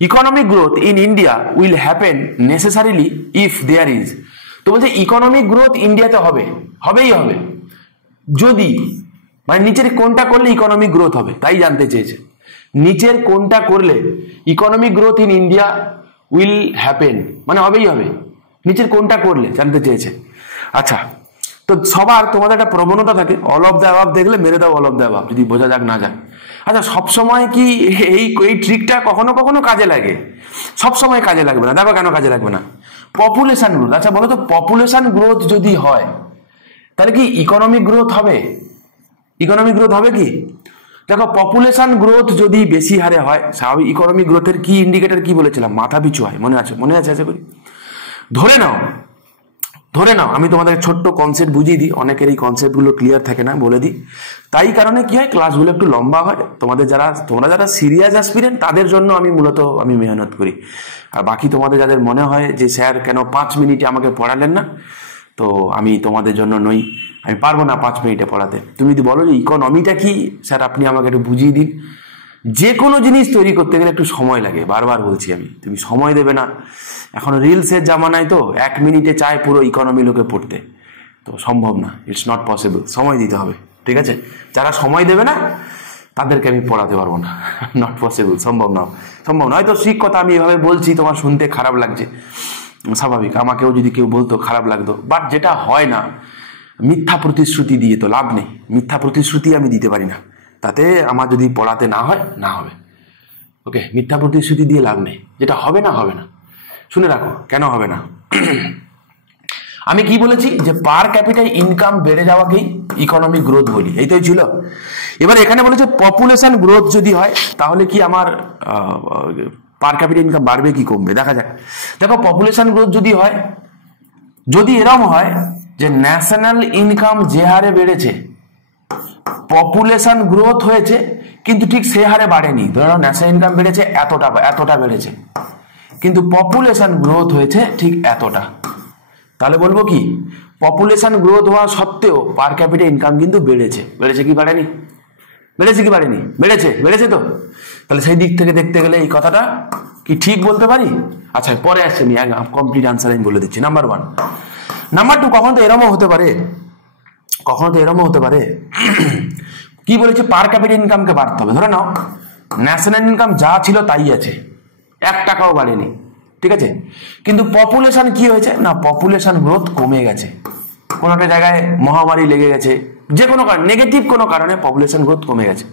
Economic growth in India will happen necessarily if there is. তো বলছে ইকোনমিক গ্রোথ ইন্ডিয়াতে হবেই হবে যদি, মানে নিচের কোনটা করলে ইকোনমিক গ্রোথ হবে, তাই জানতে চেয়েছে। নিচের কোনটা করলে economic growth in India will happen, মানে হবেই হবে, নিচের কোনটা করলে জানতে চেয়েছে। আচ্ছা, তো সবার তোমাদের একটা প্রবণতা থাকে অল অফ দ্য অ্যাবাভ দেখলে মেরে দাও অল অফ দ্য অ্যাবাভ, যদি বোঝা যাক না যাক। আচ্ছা, সবসময় কি এই ট্রিকটা কখনো কখনো কাজে লাগে? সবসময় কাজে লাগবে না। দেখো কেন কাজে লাগবে না। পপুলেশন গ্রোথ, আচ্ছা বলো তো, পপুলেশন গ্রোথ যদি হয় তাহলে কি ইকোনমিক গ্রোথ হবে? ইকোনমিক গ্রোথ হবে কি? দেখো, পপুলেশন গ্রোথ যদি বেশি হারে হয়, স্বাভাবিক ইকোনমিক গ্রোথের কি ইন্ডিকেটর কি বলেছিলাম, মাথা পিছু হয়, মনে আছে আশা করি। ধরে নাও আমি তোমাদের ছোট্ট কনসেপ্ট বুঝিয়ে দিই, অনেকের এই কনসেপ্টগুলো ক্লিয়ার থাকে না, বলে দিই। তাই কারণে কি হয়, ক্লাসগুলো একটু লম্বা হয়। তোমরা যারা সিরিয়াস অ্যাসপিরেন্ট তাদের জন্য আমি মেহনত করি। আর বাকি তোমাদের যাদের মনে হয় যে স্যার কেন 5 মিনিটে আমাকে পড়ালেন না, তো আমি তোমাদের জন্য নই, আমি পারবো না 5 মিনিটে পড়াতে। তুমি যদি বলো যে ইকোনমিটা কি স্যার, আপনি আমাকে একটু বুঝিয়ে দিন। যে কোনো জিনিস তৈরি করতে গেলে একটু সময় লাগে, বারবার বলছি আমি, তুমি সময় দেবে না। এখন রিলসের জামানায় তো 1 মিনিটে চায় পুরো ইকোনমি লোকে পড়তে, তো সম্ভব না, ইটস নট পসিবল, সময় দিতে হবে। ঠিক আছে, যারা সময় দেবে না তাদেরকে আমি পড়াতে পারবো না, নট পসিবল, সম্ভব না। হয়তো ঠিক কথা আমি এভাবে বলছি, তোমার শুনতে খারাপ লাগছে, স্বাভাবিক, আমাকেও যদি কেউ বলতো খারাপ লাগতো। বাট যেটা হয় না, মিথ্যা প্রতিশ্রুতি দিয়ে তো লাভ নেই, মিথ্যা প্রতিশ্রুতি আমি দিতে পারি না, তাতে আমার যদি পড়াতে না হবে। ওকে, মিথ্যা প্রতিশ্রুতি দিয়ে লাভ নেই, যেটা হবে না। শুনে রাখো কেন হবে না। আমি কি বলেছি, যে পার ক্যাপিটা ইনকাম বেড়ে যাওয়াকেই ইকোনমিক গ্রোথ বলি, এইটাই ছিল। এবার এখানে বলেছে পপুলেশন গ্রোথ যদি হয় তাহলে কি আমার পার ক্যাপিটা ইনকাম বাড়বে কি কমবে, দেখা যাক। দেখো, পপুলেশন গ্রোথ যদি এরকম হয় যে ন্যাশনাল ইনকাম যে হারে বেড়েছে, পপুলেশন গ্রোথ হয়েছে কিন্তু ঠিক সে হারে বাড়েনি। ধরো ন্যাশনাল ইনকাম বেড়েছে এতটা বেড়েছে, কিন্তু পপুলেশন গ্রোথ হয়েছে ঠিক এতটা, তাহলে বলবো কি পপুলেশন গ্রোথ হওয়া সত্ত্বেও পার ক্যাপিটা ইনকাম কিন্তু বেড়েছে কি বাড়েনি? বেড়েছে তো। তাহলে সেই দিক থেকে দেখতে গেলে এই কথাটা কি ঠিক বলতে পারি? আচ্ছা, পরে আসছে, আমি কমপ্লিট আনসার আমি বলে দিচ্ছি। নাম্বার 1। নাম্বার 2, কখনো তো এরমও হতে পারে কি বলেছে, পার ক্যাপিটা ইনকামকে বাড়তে হবে। ধরে নাও ন্যাশনাল ইনকাম যা ছিল তাই আছে, 1 টাকাও বাড়েনি, ঠিক আছে, কিন্তু পপুলেশন কি হয়েছে না, পপুলেশন গ্রোথ কমে গেছে, কোনো একটা জায়গায় মহামারী লেগে গেছে, যে কোনো কারণে, নেগেটিভ কোনো কারণে পপুলেশন গ্রোথ কমে গেছে,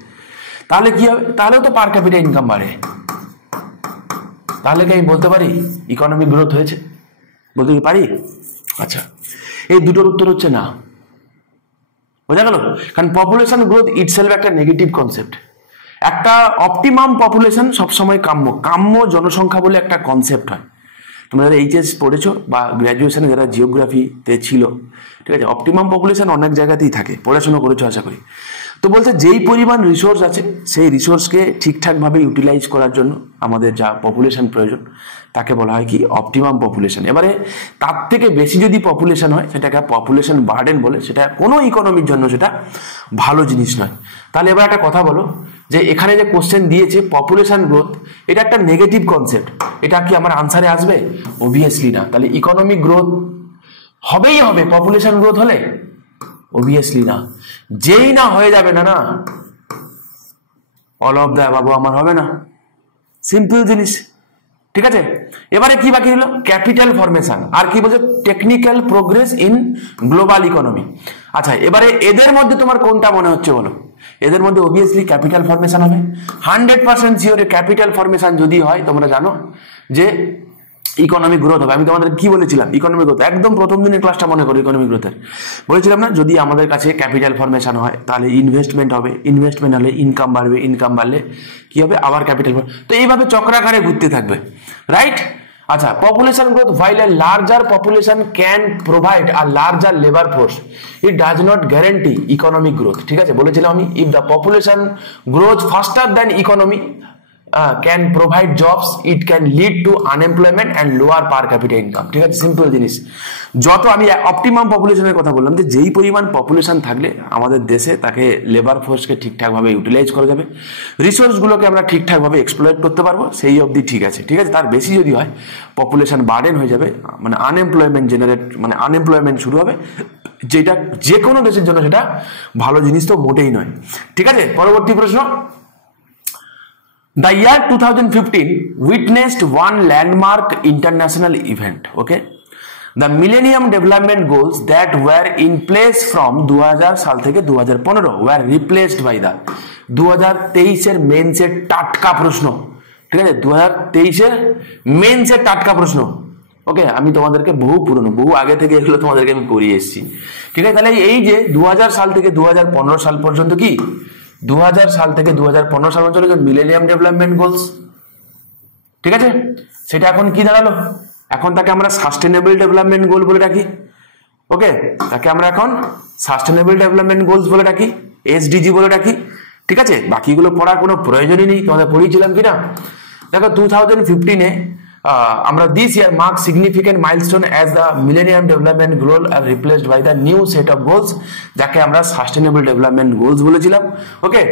তাহলে কি হবে? তাহলেও তো পার ক্যাপিটা ইনকাম বাড়ে। তাহলে কি আমি বলতে পারি ইকোনমিক গ্রোথ হয়েছে? বলতে কি পারি? আচ্ছা, এই দুটোর উত্তর হচ্ছে না। বোঝা গেল? কারণ পপুলেশন গ্রোথ ইটসেলফ একটা নেগেটিভ কনসেপ্ট। একটা অপটিমাম পপুলেশন সবসময় কাম্য জনসংখ্যা বলে একটা কনসেপ্ট হয়। তোমরা যারা এইচএস পড়েছো বা গ্র্যাজুয়েশনে যারা জিওগ্রাফিতে ছিল, ঠিক আছে, অপটিমাম পপুলেশন অনেক জায়গাতেই থাকে, পড়াশোনা করেছো আশা করি। তো বলতে যেই পরিমাণ রিসোর্স আছে সেই রিসোর্সকে ঠিকঠাকভাবে ইউটিলাইজ করার জন্য আমাদের যা পপুলেশন প্রয়োজন তাকে বলা হয় কি অপটিমাম পপুলেশন। এবারে তার থেকে বেশি যদি পপুলেশন হয় সেটাকে পপুলেশন বার্ডেন বলে, সেটা কোনো ইকোনমির জন্য সেটা ভালো জিনিস নয়। তাহলে এবার একটা কথা বলো, যে এখানে যে কোশ্চেন দিয়েছে পপুলেশন গ্রোথ, এটা একটা নেগেটিভ কনসেপ্ট, এটা কি আমার আনসারে আসবে? অবভিয়াসলি না। তাহলে ইকোনমিক গ্রোথ হবেই হবে পপুলেশন গ্রোথ হলে? অবভিয়াসলি না। যেই না হয়ে যাবে না অল অফ দ্য অ্যাবাভ আমার হবে না, সিম্পল জিনিস, ঠিক আছে। এবারে কি বাকি হলো? ক্যাপিটাল ফরমেশন, আর কি বলছে technical progress in global economy. আচ্ছা, এবারে এদের মধ্যে তোমার কোনটা মনে হচ্ছে বলো? এদের মধ্যে অবভিয়াসলি ক্যাপিটাল ফরমেশন হবে, 100% শিওর। ক্যাপিটাল ফরমেশন যদি হয়, তোমরা জানো যে ইকোনমিক গ্রোথ হবে। আমি তোমাদের কি বলেছিলাম? ইকোনমিক গ্রোথ একদম প্রথম দিনের ক্লাসটা মনে করো, ইকোনমিক গ্রোথের বলেছিলাম না, যদি আমাদের কাছে ক্যাপিটাল ফরমেশন হয় তাহলে ইনভেস্টমেন্ট হবে, ইনভেস্টমেন্ট হলে ইনকাম বাড়বে, ইনকাম বাড়লে কি হবে? আবার ক্যাপিটাল। তো এইভাবে চক্রাকারে ঘুরতে থাকবে, রাইট? আচ্ছা, population growth while a larger population can provide a larger labor force, it does not guarantee economic growth. ঠিক আছে, বলেছিলাম আমি, if the population grows faster than economy can provide jobs, it can lead to unemployment and lower per capita income. ঠিক আছে, simple জিনিস। যত আমি optimum পপুলেশনের কথা বললাম, যে যেই পরিমাণ পপুলেশন থাকলে আমাদের দেশে তাকে লেবার ফোর্সকে ঠিকঠাকভাবে ইউটিলাইজ করা যাবে, রিসোর্সগুলোকে আমরা ঠিকঠাকভাবে এক্সপ্লয়েট করতে পারবো, সেই অবধি ঠিক আছে। ঠিক আছে, তার বেশি যদি হয় পপুলেশন বার্ডেন হয়ে যাবে, মানে আনএমপ্লয়মেন্ট শুরু হবে, যেটা যে কোনো দেশের জন্য সেটা ভালো জিনিস তো মোটেই নয়। ঠিক আছে, পরবর্তী প্রশ্ন। The year 2015 witnessed one landmark international event. Okay, the Millennium Development Goals that were in place from 2000 সাল থেকে 2015 were replaced by the 2023 এর মেন্সের টাটকা প্রশ্ন। ঠিক আছে, 2023 এর মেন্সের টাটকা প্রশ্ন। ওকে, আমি তোমাদেরকে বহু আগে থেকে এগুলো তোমাদেরকে আমি করিয়ে এসেছি। ঠিক আছে, তাহলে এই যে 2000 সাল থেকে 2015 সাল পর্যন্ত, কি 2000 সাল থেকে 2015 সাল পর্যন্ত মিলেনিয়াম ডেভেলপমেন্ট গোলস, ঠিক আছে, সেটা এখন কি দাঁড়ালো? এখন তাকে আমরা সাস্টেনেবল ডেভেলপমেন্ট গোল বলে রাখি। ওকে, তাকে আমরা এখন সাস্টেনেবল ডেভেলপমেন্ট গোলস বলে রাখি, এসডিজি বলে রাখি। ঠিক আছে, বাকিগুলো পড়ার কোনো প্রয়োজনই নেই, তোমাদের পড়িয়েছিলাম কিনা। দেখো 2015-এ আমরা this year mark significant milestone as the millennium development goal are replaced by the new set of goals, যাকে আমরা সাস্টেনেবল ডেভেলপমেন্ট গোলস বলেছিলাম। ওকে,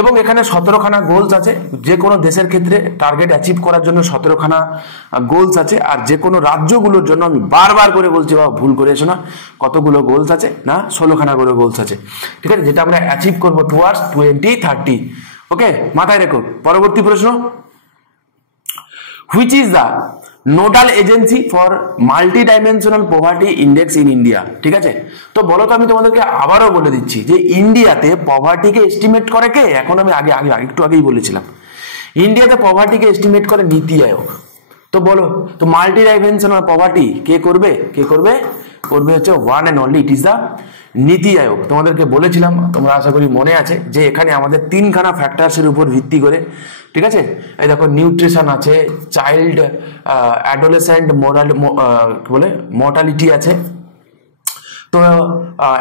এবং এখানে 17খানা গোলস আছে, যে কোনো দেশের ক্ষেত্রে টার্গেট অ্যাচিভ করার জন্য 17খানা গোলস আছে। আর যে কোনো রাজ্যগুলোর জন্য, আমি বারবার করে বলছি বাবা ভুল করে এসো না, কতগুলো গোলস আছে না, 16খানা করে গোলস আছে। ঠিক আছে, যেটা আমরা অ্যাচিভ করবো টুয়ার্ডস 2030। ওকে, মাথায় রেখো। পরবর্তী প্রশ্ন, which is the nodal agency for multidimensional poverty index in India? ঠিক আছে, তো বলো তো, আমি তোমাদেরকে আবারও বলে দিচ্ছি যে ইন্ডিয়াতে পভার্টিকে এস্টিমেট করে কে? এখন আমি একটু আগেই বলেছিলাম, ইন্ডিয়াতে পভার্টিকে এস্টিমেট করে নীতি আয়োগ। তো বলো তো, মাল্টি ডাইমেনশনাল পভার্টি কে করবে? করবে হচ্ছে one and only, it is the নীতি আয়োগ। তোমাদেরকে বলেছিলাম, তোমরা আশা করি মনে আছে, যে এখানে আমাদের 3খানা ফ্যাক্টরসের উপর ভিত্তি করে, ঠিক আছে, এই দেখো নিউট্রিশন আছে, চাইল্ড অ্যাডোলেসেন্ট মর্টালিটি আছে, তো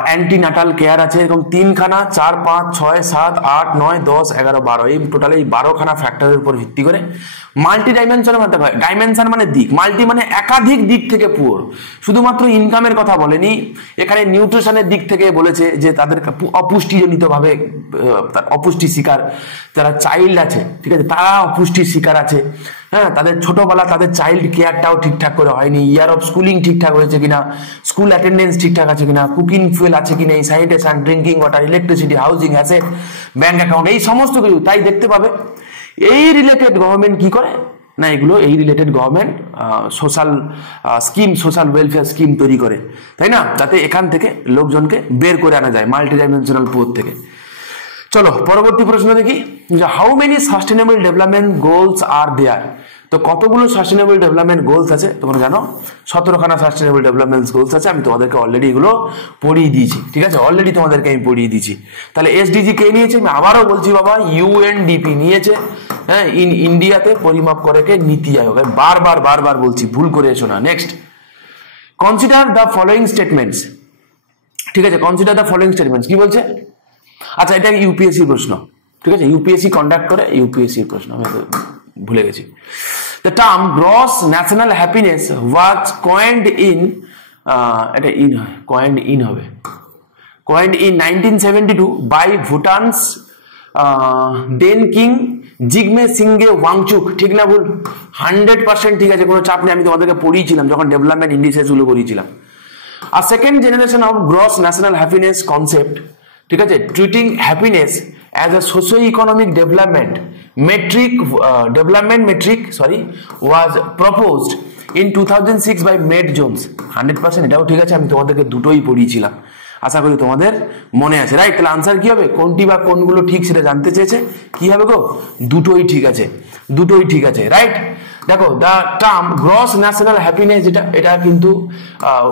অ্যান্টিনাটাল কেয়ার আছে, এরকম 3খানা, 4, 5, 6, 7, 8, 9, 10, 11, 12, এই টোটাল এই 12খানা ফ্যাক্টরের উপর ভিত্তি করে মাল্টি ডাইমেনশন হতে পারে। ডাইমেনশন মানে দিক, মাল্টি মানে একাধিক দিক থেকে পুয়ার। শুধুমাত্র ইনকামের কথা বলেনি, এখানে নিউট্রিশনের দিক থেকে বলেছে যে তাদের অপুষ্টিজনিতভাবে অপুষ্টি শিকার যারা চাইল্ড আছে, ঠিক আছে, তারা অপুষ্টির শিকার আছে। হ্যাঁ, তাদের ছোটবেলা তাদের চাইল্ড কেয়ারটাও ঠিকঠাক করে হয়নি, ইয়ার অফ স্কুলিং ঠিকঠাক হয়েছে কিনা, স্কুল অ্যাটেন্ডেন্স ঠিকঠাক আছে কিনা, কুকিং ফুয়েল আছে কিনা, এই sanitation, drinking water, electricity, housing, asset, bank account, এই সমস্ত কিছু। তাই দেখতে পাবে এই রিলেটেড গভর্নমেন্ট কি করে না, এগুলো এই related government social scheme, social welfare scheme তৈরি করে, তাই না, যাতে এখান থেকে লোকজনকে বের করে আনা যায় মাল্টি ডাইমেনশনাল পুয়ার থেকে। চলো পরবর্তী প্রশ্ন দেখি, যে how many sustainable development goals are there? তো কতগুলো সাস্টেনেবল ডেভেলপমেন্ট গোলস আছে তোমরা জানো? 17খানা সাস্টেনেবল ডেভেলপমেন্ট গোলস আছে। আমি তোমাদেরকে অলরেডি এগুলো পড়িয়ে দিয়েছি, ঠিক আছে, অলরেডি তোমাদেরকে আমি পড়িয়ে দিয়েছি। তাহলে এসডিজি কে নিয়েছে? আমি আবারও বলছি বাবা, ইউএনডিপি নিয়েছে। হ্যাঁ, ইন্ডিয়াতে পরিমাপ করে কে? নীতি আয়োগ। বারবার বলছি, ভুল করে এসো না। Next, consider the following statements. ঠিক আছে, কনসিডার দ্য ফলোইং স্টেটমেন্টস কি বলছে? আচ্ছা, এটা ইউপিএসসি প্রশ্ন, ঠিক আছে, ইউপিএসসি কন্ডাক্ট করে, ইউপিএসসি প্রশ্ন, আমি ভুলে গেছি। The term gross national happiness was coined in coined in 1972 by Bhutan's then king Jigme সিংহে Wangchuck. ঠিক না ভুল? 100% ঠিক আছে, কোনো চাপ নেই, আমি তোমাদেরকে পড়িয়েছিলাম যখন ডেভেলপমেন্ট ইন্ডিসেস গুলো করিয়েছিলাম। আর second generation of gross national happiness concept, ঠিক আছে, treating happiness as a socio economic development metric was proposed in 2006 by Med Jones। 100% এটাও ঠিক আছে, আমি তোমাদেরকে দুটোই পড়িয়েছিলাম, আশা করি তোমাদের মনে আছে, রাইট? তাহলে আনসার কি হবে? কোনটি বা কোনগুলো ঠিক সেটা জানতে চেয়েছে, কি হবে গো? দুটোই ঠিক আছে, রাইট? দেখো, the term gross national happiness, এটা কিন্তু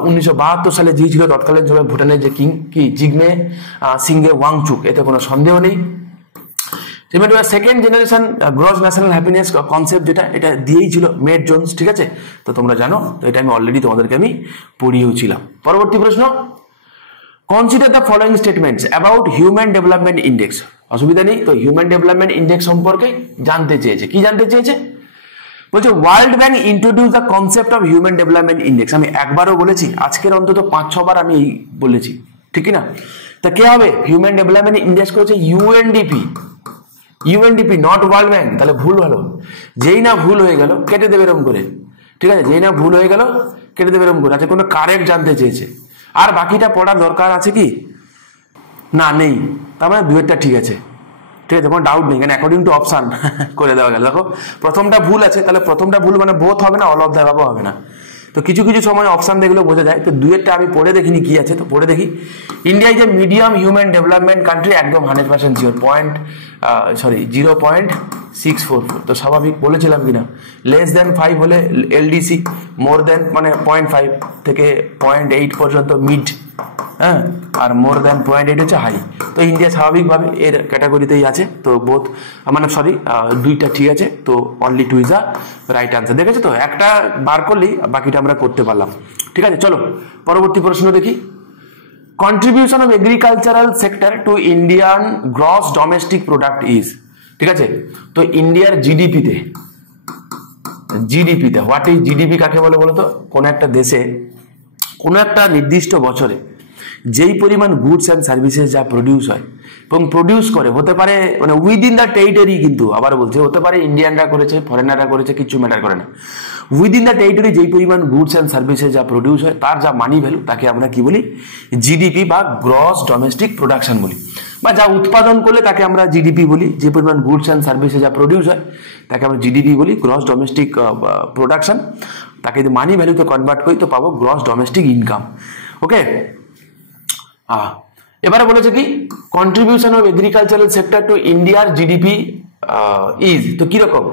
1972 সালে দিয়েছিল তৎকালীন সময় ভুটানের যে কিং, কি জিগমে সিংহে ওয়াংচুক, এতে কোনো সন্দেহ নেই। Second generation gross national happiness concept যেটা, এটা দিয়েই ছিল মেড জোনস, ঠিক আছে? তো তোমরা জানো, তো এটা আমি অলরেডি তোমাদেরকে আমি পড়িয়েও ছিলাম। পরবর্তী প্রশ্ন, consider the following statements about human development index. অসুবিধা নেই, তো হিউম্যান ডেভেলপমেন্ট ইন্ডেক্স সম্পর্কে জানতে চেয়েছে। কি জানতে চেয়েছে? বলছে world bank introduce the concept of human development index. আমি একবারও বলেছি, আজকের অন্তত 5-6 বার আমি বলেছি, ঠিক না? তা কে হবে? হিউম্যান ডেভেলপমেন্ট ইন্ডেক্স করেছে UNDP. UNDP, not world bank. তাহলে ভুল হলো, যেই না ভুল হয়ে গেল কেটে দেবে এরকম করে, ঠিক আছে? যেই না ভুল হয়ে গেল কেটে দেবে এরকম করে। আচ্ছা, কোনো কারেক্ট জানতে চেয়েছে, আর বাকিটা পড়ার দরকার আছে কি? না, নেই। তার মানে দুয়েরটা ঠিক আছে, ঠিক আছে, কোনো ডাউট নেই, কারণ অ্যাকর্ডিং টু অপশন করে দেওয়া গেল। দেখো প্রথমটা ভুল আছে, তাহলে প্রথমটা ভুল মানে বোথ হবে না, অল অফ দ্য অ্যাবাভ হবে না। তো কিছু কিছু সময় অপশন দেখলেও বোঝা যায়। তো দুয়েরটা আমি পড়ে দেখিনি কি আছে, তো পড়ে দেখি। India is a medium human development country, একদম 100% শিওর। 0.644, তো স্বাভাবিক বলেছিলাম কিনা। লেস দেন 5 হলে এলডিসি, মোর দেন মানে 0.5 থেকে 0.8 পর্যন্ত মিড, হ্যাঁ, আর মোর দেন 0.8 হচ্ছে হাই। তো ইন্ডিয়া স্বাভাবিকভাবে এর ক্যাটাগরিতেই আছে। তো বোথ মানে দুইটা ঠিক আছে, তো only 2 is a right answer. দেখেছো তো, একটা বার করলেই বাকিটা আমরা করতে পারলাম, ঠিক আছে? চলো পরবর্তী প্রশ্ন দেখি। Contribution of agricultural sector to Indian gross domestic product is, ঠিক আছে? তো ইন্ডিয়ার জিডিপিতে হোয়াট ইজ জিডিপি কাকে বলে বলো তো? কোন একটা দেশে কোনো একটা নির্দিষ্ট বছরে যেই পরিমাণ গুডস অ্যান্ড সার্ভিসেস যা প্রডিউস হয় এবং প্রডিউস করে, হতে পারে মানে উইদিন দ্য টেরিটরি, কিন্তু আবার বলছে হতে পারে ইন্ডিয়ানরা করেছে, ফরেনাররা করেছে, কিছু ম্যাটার করে না। উইদিন দ্য টেরিটরি যেই পরিমাণ গুডস অ্যান্ড সার্ভিসেস যা প্রডিউস হয়, তার যা মানি ভ্যালু, তাকে আমরা কি বলি? জিডিপি বা গ্রস ডোমেস্টিক প্রোডাকশন বলি, বা যা উৎপাদন করলে তাকে আমরা জিডিপি বলি। যে পরিমাণ গুডস অ্যান্ড সার্ভিসেস যা প্রডিউস হয় তাকে আমরা জিডিপি বলি, গ্রস ডোমেস্টিক প্রোডাকশন। তাকে যদি মানি ভ্যালুতে কনভার্ট করি তো পাবো গ্রস ডোমেস্টিক ইনকাম। ওকে, এবারে বলেছে কি contribution of agricultural sector to ইন্ডিয়ার জিডিপি ইজ, তো কিরকম?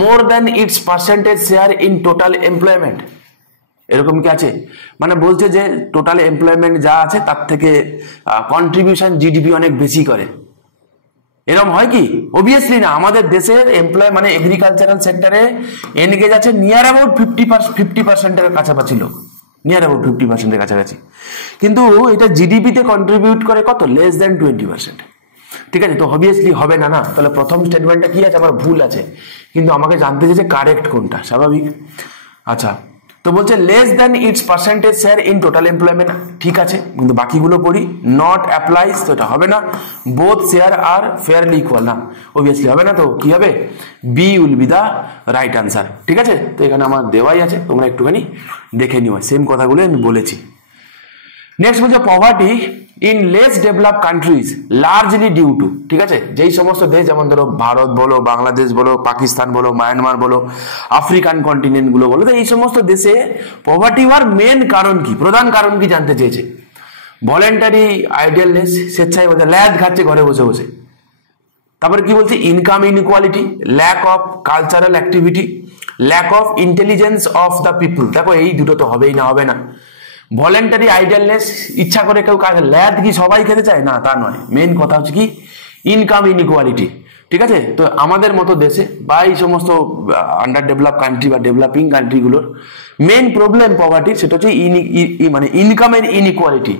More than its percentage share in total employment, এরকম কি আছে? মানে বলছে যে টোটাল এমপ্লয়মেন্ট যা আছে তার থেকে কন্ট্রিবিউশন জিডিপি অনেক বেশি করে, এরকম হয় কি? অবভিয়াসলি না। আমাদের দেশের এমপ্লয় মানে এগ্রিকালচারাল সেক্টরে এনগেজ আছে নিয়ার অ্যাবাউট 50%-এর কাছাকাছি লোক, নিয়ার অ্যাবাউট 50%-এর কাছাকাছি। কিন্তু এটা জিডিপিতে কন্ট্রিবিউট করে কত? লেস দেন 20%, ঠিক আছে? তো অবভিয়াসলি হবে না। না, তাহলে প্রথম স্টেটমেন্টটা কি আছে? আমার ভুল আছে, কিন্তু আমাকে জানতে চেয়েছে কারেক্ট কোনটা, স্বাভাবিক। আচ্ছা, তো বলছে less than it's percentage share in total employment, ঠিক আছে, কিন্তু বাকিগুলো পড়ি। নট অ্যাপ্লাইজ, তো এটা হবে না। Both share are fairly equal, না, অবভিয়াসলি হবে না। তো কি হবে? B will be the right answer, ঠিক আছে? তো এখানে আমার দেওয়াই আছে, তোমরা একটুখানি দেখে নিও, সেম কথাগুলো আমি বলেছি। নেক্সট বলছে poverty in less develop countries largely due to, ঠিক আছে? যেই সমস্ত দেশ, যেমন ধরো ভারত বলো, বাংলাদেশ বলো, পাকিস্তান বলো, মায়ানমার বলো, আফ্রিকান কন্টিনেন্ট গুলো বলো, তো এই সমস্ত দেশে পভার্টি হওয়ার মেন কারণ কি, প্রধান কারণ কি জানতে চেয়েছে। ভলেন্টারি আইডিয়ালনেস, স্বেচ্ছায় বলছে ল্যাদ খাচ্ছে ঘরে বসে বসে। তারপরে কি বলছে? Income inequality, lack of cultural activity, lack of intelligence of the people. দেখো এই দুটো তো হবেই না, হবে না। ভলেন্টারি আইডিয়ালনেস, ইচ্ছা করে কেউ কাজ, ল্যাদ কি সবাই খেতে চায়? না, তা নয়। মেন কথা হচ্ছে কি? ইনকাম ইনইকুয়ালিটি, ঠিক আছে? তো আমাদের মতো দেশে বা এই সমস্ত আন্ডার ডেভেলপ কান্ট্রি বা ডেভেলপিং কান্ট্রিগুলোর মেন প্রবলেম পভার্টি, সেটা হচ্ছে মানে ইনকামের ইনইকুয়ালিটি।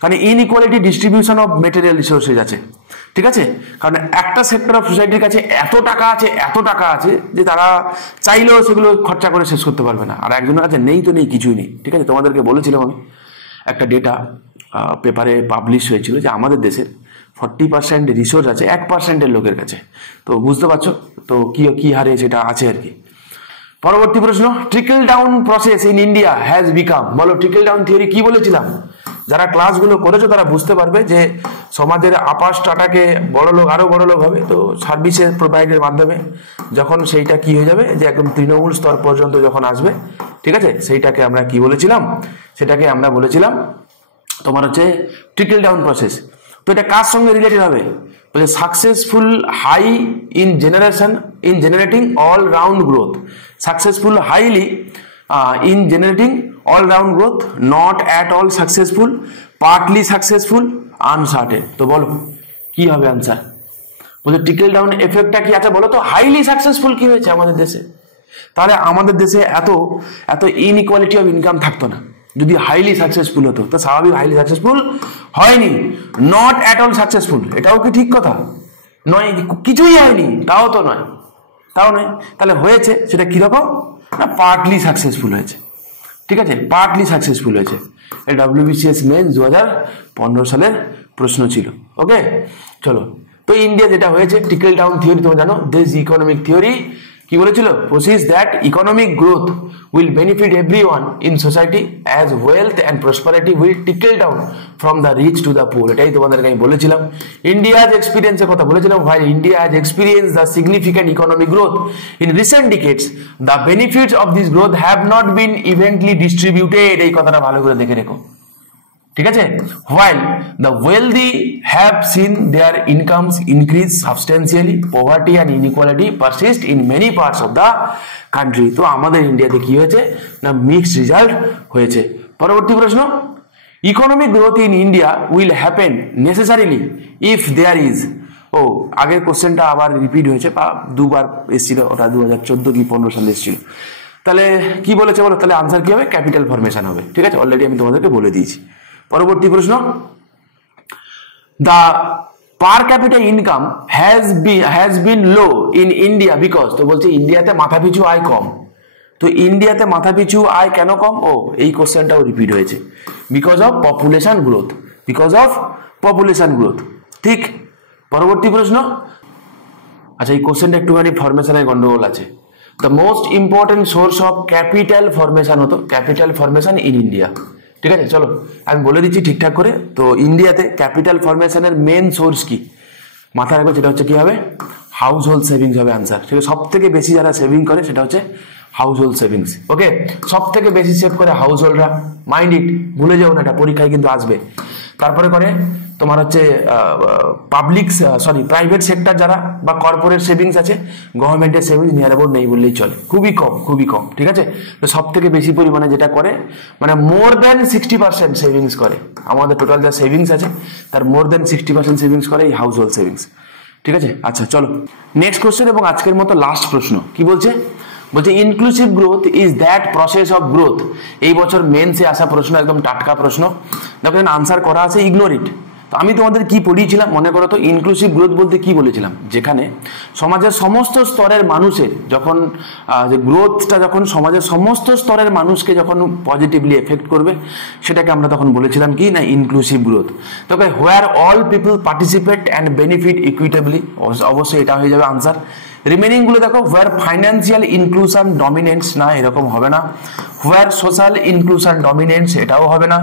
কারণ inequality distribution of material resources আছে, ঠিক আছে? কারণ একটা সেক্টর অফ সোসাইটির কাছে এত টাকা আছে যে তারা চাইলেও সেগুলো খরচা করে শেষ করতে পারবে না, আর একজনের কাছে নেই তো নেই, কিছুই নেই, ঠিক আছে? তোমাদেরকে বলেছিলাম আমি, একটা ডেটা পেপারে পাবলিশ হয়েছিল যে আমাদের দেশের 40% রিসোর্স আছে 1%-এর লোকের কাছে। তো বুঝতে পারছো তো কি হারে সেটা আছে আর কি। পরবর্তী প্রশ্ন, trickle down process in India has become, বলো ট্রিকল ডাউন থিওরি কি বলেছিলাম? যারা ক্লাসগুলো করেছো তারা বুঝতে পারবে যে সমাজের আপার স্ট্রাটাকে বড় লোক আরো বড় লোক হবে, তো সার্ভিসেস প্রোভাইডের মাধ্যমে যখন সেইটা কি হয়ে যাবে যে একদম তৃণমূল স্তর পর্যন্ত যখন আসবে, ঠিক আছে, সেইটাকে আমরা কি বলেছিলাম? সেটাকে আমরা বলেছিলাম তোমার হচ্ছে ট্রিকল ডাউন প্রসেস। তো এটা কার সঙ্গে রিলেটেড হবে? বলছে successful high in generating all round growth, successful highly in generating all round growth, not at all successful, partly successful, uncertain। তো বলো কি হবে আনসার? বলছে টিকেল ডাউন এফেক্টটা কি আছে বলো তো, হাইলি সাকসেসফুল কি হয়েছে আমাদের দেশে, তাহলে আমাদের দেশে এত এত ইনইকুয়ালিটি অফ ইনকাম থাকতো না যদি হাইলি সাকসেসফুল হতো। তো স্বাভাবিক হাইলি সাকসেসফুল হয়নি, নট অ্যাট অল সাকসেসফুল, এটাও কি ঠিক কথা নয়, কিছুই হয়নি তাও তো নয়, তাও নয়, তাহলে হয়েছে সেটা কিরকম না পার্টলি সাকসেসফুল হয়েছে, ঠিক আছে, পার্টলি সাকসেসফুল হয়েছে। এটা WBCS মেন্স 2015 সালের প্রশ্ন ছিল। ওকে চলো, তো ইন্ডিয়া যেটা হয়েছে টিকেল ডাউন থিওরি তোমরা জানো, দিস ইকোনমিক থিওরি কি বলেছিল, posits that economic growth will benefit everyone in society as wealth and prosperity will trickle down from the rich to the poor, এটাই তোমাদেরকে আমি বলেছিলাম। ইন্ডিয়াজ এক্সপিরিয়েন্সের কথা বলেছিলাম, while India has experienced the significant economic growth in recent decades, the benefits of this growth have not been evenly distributed, এই কথাটা ভালো করে দেখে রেখো, ঠিক আছে। while the wealthy have seen their incomes increase substantially, poverty and inequality persist in many parts of the country, তো আমাদের ইন্ডিয়াতে কি হয়েছে না মিক্সড রেজাল্ট হয়েছে। পরবর্তী প্রশ্ন, economic growth in India will happen necessarily if there is, ও আগের কোশ্চেনটা আবার রিপিট হয়েছে বা দুবার এসেছিল, ওটা 2014 কি 15 সালে এসেছিল, তাহলে কি বলেছে বলো, তাহলে আনসার কি হবে, ক্যাপিটাল ফরমেশন হবে, ঠিক আছে, অলরেডি আমি তোমাদেরকে বলে দিয়েছি। পরবর্তী প্রশ্ন, the per capita income has been low in India because, তো বলছে ইন্ডিয়াতে মাথাপিছু আয় কম, তো ইন্ডিয়াতে মাথাপিছু আয় কেন কম, ও এই কোশ্চেনটাও রিপিট হয়েছে, because of population growth, because of population growth, ঠিক। পরবর্তী প্রশ্ন, আচ্ছা এই কোশ্চেনটা একটুখানি ফরমেশনের গন্ডগোল আছে, the most important source of capital formation হতো ক্যাপিটাল ফরমেশন ইন ইন্ডিয়া, ঠিক আছে। চলো আমি বলে দিচ্ছি ঠিকঠাক করে, তো ইন্ডিয়াতে ক্যাপিটাল ফরমেশনের মেন সোর্স কি মাথায় রাখো, সেটা হচ্ছে কি হবে, হাউস হোল্ড সেভিংস হবে আনসার, ঠিক আছে। সব থেকে বেশি যারা সেভিং করে সেটা হচ্ছে হাউস হোল্ড সেভিংস, ওকে, সব থেকে বেশি সেভ করে হাউস হোল্ডরা, মাইন্ড ইট, ভুলে যাও না, এটা পরীক্ষায় কিন্তু আসবে। তারপরে করে তোমার হচ্ছে প্রাইভেট সেক্টর যারা বা কর্পোরেট সেভিংস আছে, গভর্নমেন্টের সেভিংস নিয়ার অ্যাবাউট নেই বললেই চলে, খুবই কম খুবই কম, ঠিক আছে। তো সব থেকে বেশি পরিমাণে যেটা করে মানে মোর দ্যান 60% সেভিংস করে, আমাদের টোটাল যা সেভিংস আছে তার মোর দ্যান 60% সেভিংস করে এই হাউস হোল্ড সেভিংস, ঠিক আছে। আচ্ছা চলো নেক্সট কোশ্চেন এবং আজকের মতো লাস্ট প্রশ্ন, কি বলছে, বলছে inclusive growth is that process of growth, এই বছর মেন্সে আসা প্রশ্ন, একদম টাটকা প্রশ্ন, দেখো আনসার করা আছে, ইগনোর ইট। তো আমি তোমাদের কি পড়িয়েছিলাম মনে করো তো, ইনক্লুসিভ গ্রোথ বলতে কি বলেছিলাম, যেখানে সমাজের সমস্ত স্তরের মানুষের যখন যে গ্রোথটা যখন সমাজের সমস্ত স্তরের মানুষকে যখন পজিটিভলি এফেক্ট করবে, সেটাকে আমরা তখন বলেছিলাম কি না ইনক্লুসিভ গ্রোথ। তো where all people participate and benefit equitably, অবশ্যই এটা হয়ে যাবে আনসার। রিমেনিং গুলো দেখো, হোয়ার ফাইন্যান্সিয়াল ইনক্লুশন ডমিনেন্স, না এরকম হবে না। হোয়ার সোশ্যাল ইনক্লুশন ডমিনেন্স, এটাও হবে না।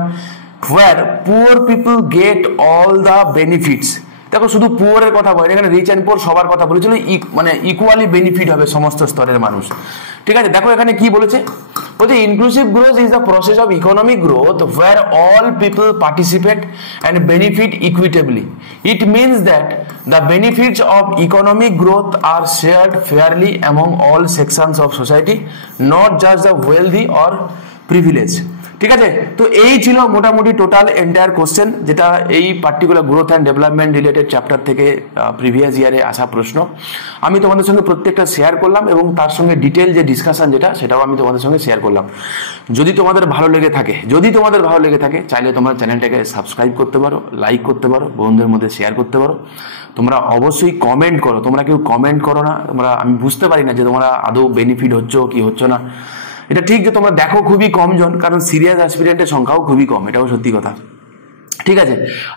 Where poor people get all the benefits, দেখো শুধু পুয়ারের কথা বলে, এখানে রিচ অ্যান্ড পুয়ার সবার কথা বলেছিল, মানে ইকুয়ালি বেনিফিট হবে সমস্ত স্তরের মানুষ, ঠিক আছে। দেখো এখানে কি বলেছে, বলছে inclusive growth is the process of economic growth where all people participate and benefit equitably, it means that the benefits of economic growth are shared fairly among all sections of society, not just the wealthy or privileged, ঠিক আছে। তো এই ছিল মোটামুটি total entire question, যেটা এই particular growth and development related chapter থেকে previous ইয়ারে আসা প্রশ্ন আমি তোমাদের সঙ্গে প্রত্যেকটা শেয়ার করলাম, এবং তার সঙ্গে ডিটেল যে ডিসকাশন যেটা সেটাও আমি তোমাদের সঙ্গে শেয়ার করলাম। যদি তোমাদের ভালো লেগে থাকে চাইলে তোমরা চ্যানেলটাকে সাবস্ক্রাইব করতে পারো, লাইক করতে পারো, বন্ধুদের মধ্যে শেয়ার করতে পারো। তোমরা অবশ্যই কমেন্ট করো, তোমরা কেউ কমেন্ট করো না, আমি বুঝতে পারি না যে তোমরা আদৌ বেনিফিট হচ্ছে কি হচ্ছে না। এটা ঠিক যে তোমরা দেখো খুবই কম জন, কারণ সিরিয়াস অ্যাসপিরেন্টের সংখ্যাও খুবই কম, এটাও সত্যি কথা, ঠিক আছে।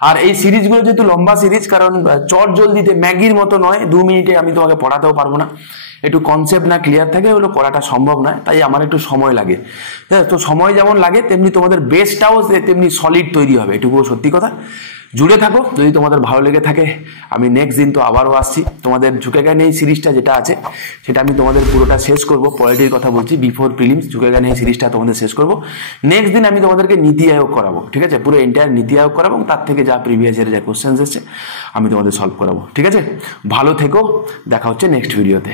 আর এই সিরিজগুলো যেহেতু লম্বা সিরিজ, কারণ চট জলদিতে ম্যাগির মতো নয়, 2 মিনিটে আমি তোমাকে পড়াতেও পারবো না, একটু কনসেপ্ট না ক্লিয়ার থাকে ওগুলো করাটা সম্ভব নয়, তাই আমার একটু সময় লাগে। হ্যাঁ, তো সময় যেমন লাগে তেমনি তোমাদের বেসটাও তেমনি সলিড তৈরি হবে, এটুকুও সত্যি কথা। জুড়ে থাকো, যদি তোমাদের ভালো লেগে থাকে আমি নেক্সট দিন তো আবারও আসছি। তোমাদের ঝুঁকে নেই সিরিজটা যেটা আছে সেটা আমি তোমাদের পুরোটা শেষ করব, পলিটির কথা বলছি, বিফোর প্রিলিমস ঝুঁকে নেই সিরিজটা তোমাদের শেষ করব। নেক্সট দিন আমি তোমাদেরকে নীতি আয়োগ করাবো, ঠিক আছে, পুরো এন্টায়ার নীতি আয়োগ করাবো, তার থেকে যা প্রিভিয়াস ইয়ারে যা কোশ্চেন্স এসছে আমি তোমাদের সলভ করাবো, ঠিক আছে। ভালো থেকো, দেখা হচ্ছে নেক্সট ভিডিওতে।